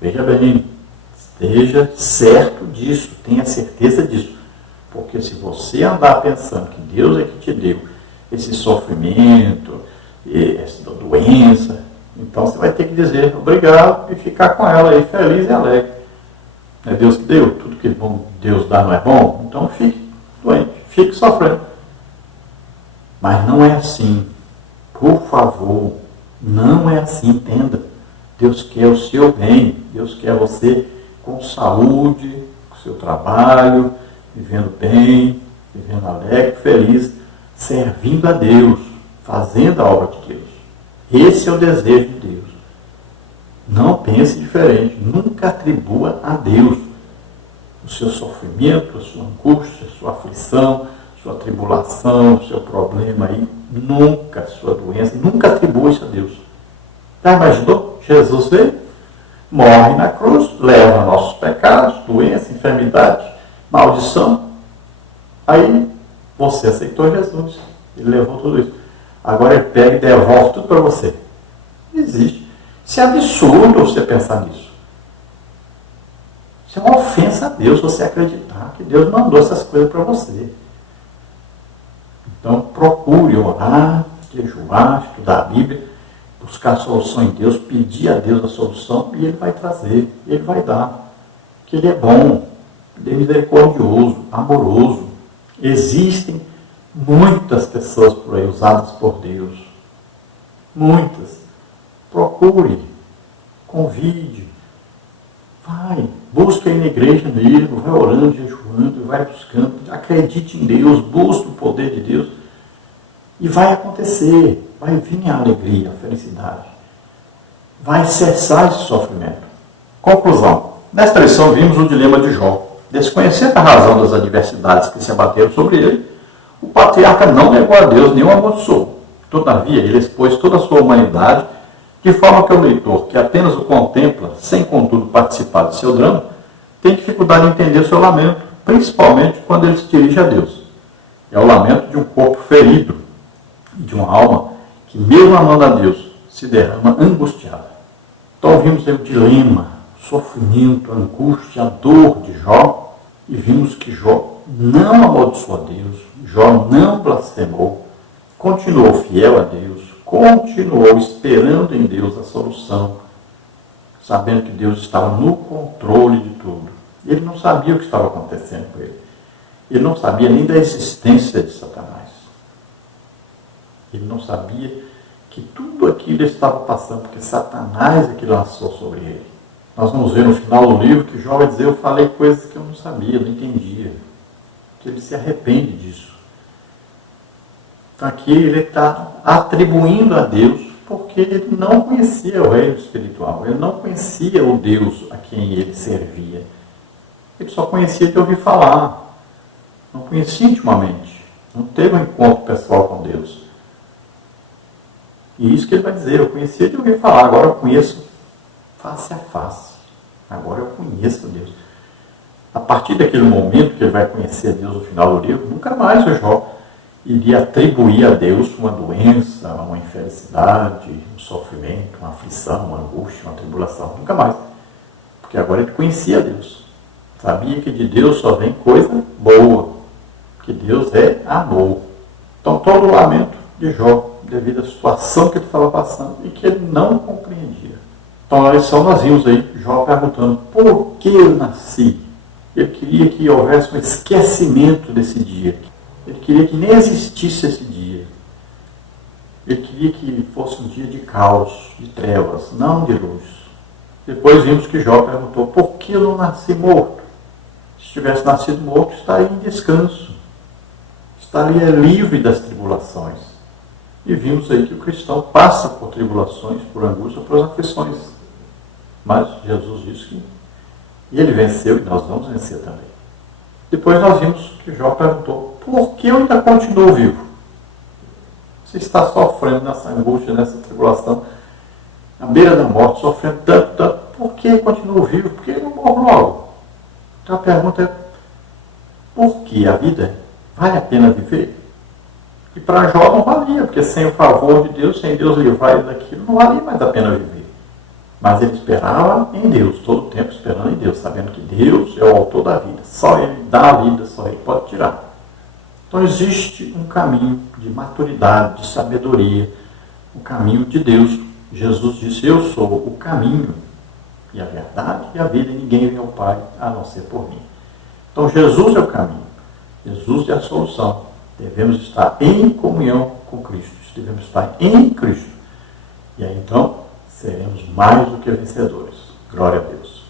Veja bem, esteja certo disso, tenha certeza disso. Porque se você andar pensando que Deus é que te deu esse sofrimento, essa doença, então você vai ter que dizer obrigado e ficar com ela aí feliz e alegre. Não é Deus que deu? Tudo que Deus dá não é bom? Então fique doente, fique sofrendo. Mas não é assim. Por favor, não é assim, entenda. Deus quer o seu bem. Deus quer você com saúde, com seu trabalho, vivendo bem, vivendo alegre, feliz, servindo a Deus, fazendo a obra de Deus. Esse é o desejo de Deus. Não pense diferente. Nunca atribua a Deus o seu sofrimento, a sua angústia, a sua aflição, sua tribulação, o seu problema aí. Nunca, a sua doença. Nunca atribua isso a Deus. Já imaginou? Jesus veio, morre na cruz, leva nossos pecados, doença, enfermidade, maldição. Aí você aceitou Jesus. Ele levou tudo isso. Agora ele pega e devolve tudo para você. Não existe. Isso é absurdo você pensar nisso. Isso é uma ofensa a Deus você acreditar que Deus mandou essas coisas para você. Então procure orar, jejuar, estudar a Bíblia, buscar a solução em Deus, pedir a Deus a solução e Ele vai trazer, Ele vai dar. Que Ele é bom, Ele é misericordioso, amoroso. Existem muitas pessoas por aí usadas por Deus. Muitas. Procure, convide, vai, busque aí na igreja mesmo, vai orando, jejuando, vai buscando, acredite em Deus, busque o poder de Deus e vai acontecer, vai vir a alegria, a felicidade, vai cessar esse sofrimento. Conclusão. Nesta lição vimos o dilema de Jó. Desconhecendo a razão das adversidades que se abateram sobre ele, o patriarca não negou a Deus nem o amaldiçoou. Todavia, ele expôs toda a sua humanidade, de forma que o leitor, que apenas o contempla, sem contudo participar de seu drama, tem dificuldade em entender o seu lamento, principalmente quando ele se dirige a Deus. É o lamento de um corpo ferido e de uma alma que, mesmo amando a Deus, se derrama angustiada. Então vimos o dilema, o sofrimento, a angústia, a dor de Jó, e vimos que Jó não amaldiçoou a Deus, Jó não blasfemou, continuou fiel a Deus, continuou esperando em Deus a solução, sabendo que Deus estava no controle de tudo. Ele não sabia o que estava acontecendo com ele. Ele não sabia nem da existência de Satanás. Ele não sabia que tudo aquilo estava passando, porque Satanás é que lançou sobre ele. Nós vamos ver no final do livro que Jó vai dizer: eu falei coisas que eu não sabia, não entendia. Ele se arrepende disso. Então aqui ele está atribuindo a Deus, porque ele não conhecia o reino espiritual, ele não conhecia o Deus a quem ele servia. Ele só conhecia de ouvir falar, não conhecia intimamente, não teve um encontro pessoal com Deus. E isso que ele vai dizer: eu conhecia de ouvir falar, agora eu conheço face a face, agora eu conheço Deus. A partir daquele momento que ele vai conhecer Deus no final do livro, nunca mais o Jó iria atribuir a Deus uma doença, uma infelicidade, um sofrimento, uma aflição, uma angústia, uma tribulação. Nunca mais. Porque agora ele conhecia Deus. Sabia que de Deus só vem coisa boa. Que Deus é amor. Então todo o lamento de Jó, devido à situação que ele estava passando e que ele não compreendia. Então a lição nós vimos aí, Jó perguntando: por que eu nasci? Ele queria que houvesse um esquecimento desse dia. Ele queria que nem existisse esse dia. Ele queria que fosse um dia de caos, de trevas, não de luz. Depois vimos que Jó perguntou: por que eu não nasci morto? Se tivesse nascido morto, estaria em descanso. Estaria livre das tribulações. E vimos aí que o cristão passa por tribulações, por angústia, por aflições. Mas Jesus disse que ele venceu e nós vamos vencer também. Depois nós vimos que Jó perguntou: por que eu ainda continuo vivo? Você está sofrendo nessa angústia, nessa tribulação, à beira da morte, sofrendo tanto, tanto. Por que eu continuo vivo? Por que eu não morro logo? Então a pergunta é: por que a vida vale a pena viver? E para Jó não valia, porque sem o favor de Deus, sem Deus livrar ele daquilo, não valia mais a pena viver. Mas ele esperava em Deus, todo o tempo esperando em Deus, sabendo que Deus é o autor da vida. Só Ele dá a vida, só Ele pode tirar. Então existe um caminho de maturidade, de sabedoria, o caminho de Deus. Jesus disse: eu sou o caminho e a verdade e a vida, e ninguém vem ao Pai a não ser por mim. Então Jesus é o caminho, Jesus é a solução. Devemos estar em comunhão com Cristo, devemos estar em Cristo. E aí então seremos mais do que vencedores. Glória a Deus.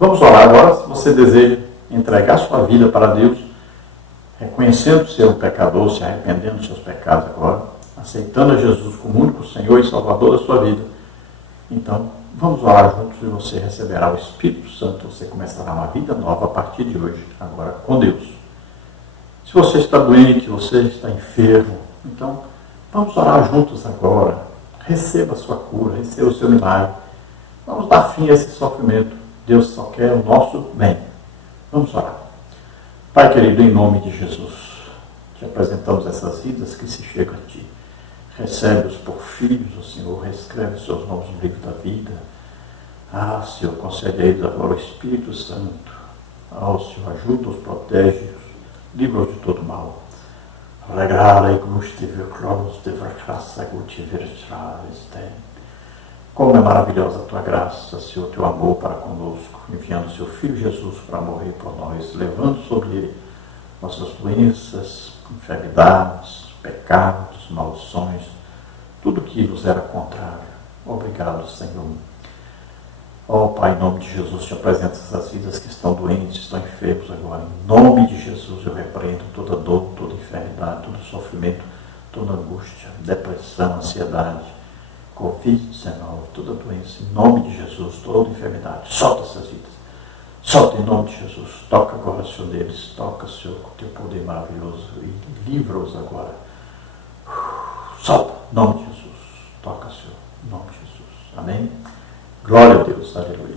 Vamos orar agora. Se você deseja entregar sua vida para Deus, reconhecendo ser um pecador, se arrependendo dos seus pecados agora, aceitando a Jesus como único Senhor e Salvador da sua vida, então vamos orar juntos e você receberá o Espírito Santo. Você começará uma vida nova a partir de hoje, agora com Deus. Se você está doente, você está enfermo, então vamos orar juntos agora. Receba a sua cura, receba o seu milagre. Vamos dar fim a esse sofrimento. Deus só quer o nosso bem. Vamos orar. Pai querido, em nome de Jesus, te apresentamos essas vidas que se chegam a Ti. Recebe-os por filhos, ó Senhor, reescreve os seus nomes no livro da vida. Ah, Senhor, concede a eles agora o Espírito Santo. Ah, Senhor, ajuda-os, protege-os, livra-os de todo mal. Como é maravilhosa a tua graça, Senhor, teu amor para conosco, enviando o seu Filho Jesus para morrer por nós, levando sobre ele nossas doenças, enfermidades, pecados, maldições, tudo que nos era contrário. Obrigado, Senhor. Ó Pai, em nome de Jesus, te apresento essas vidas que estão doentes, estão enfermos agora. Em nome de Jesus, eu repreendo toda dor, toda enfermidade, todo sofrimento, toda angústia, depressão, ansiedade, Covid-19, toda doença. Em nome de Jesus, toda enfermidade. Solta essas vidas. Solta em nome de Jesus. Toca agora, Senhor, neles. Toca, Senhor, com o teu poder maravilhoso e livra-os agora. Solta, em nome de Jesus. Toca, Senhor, em nome de Jesus. Amém? Glória a Deus. Aleluia.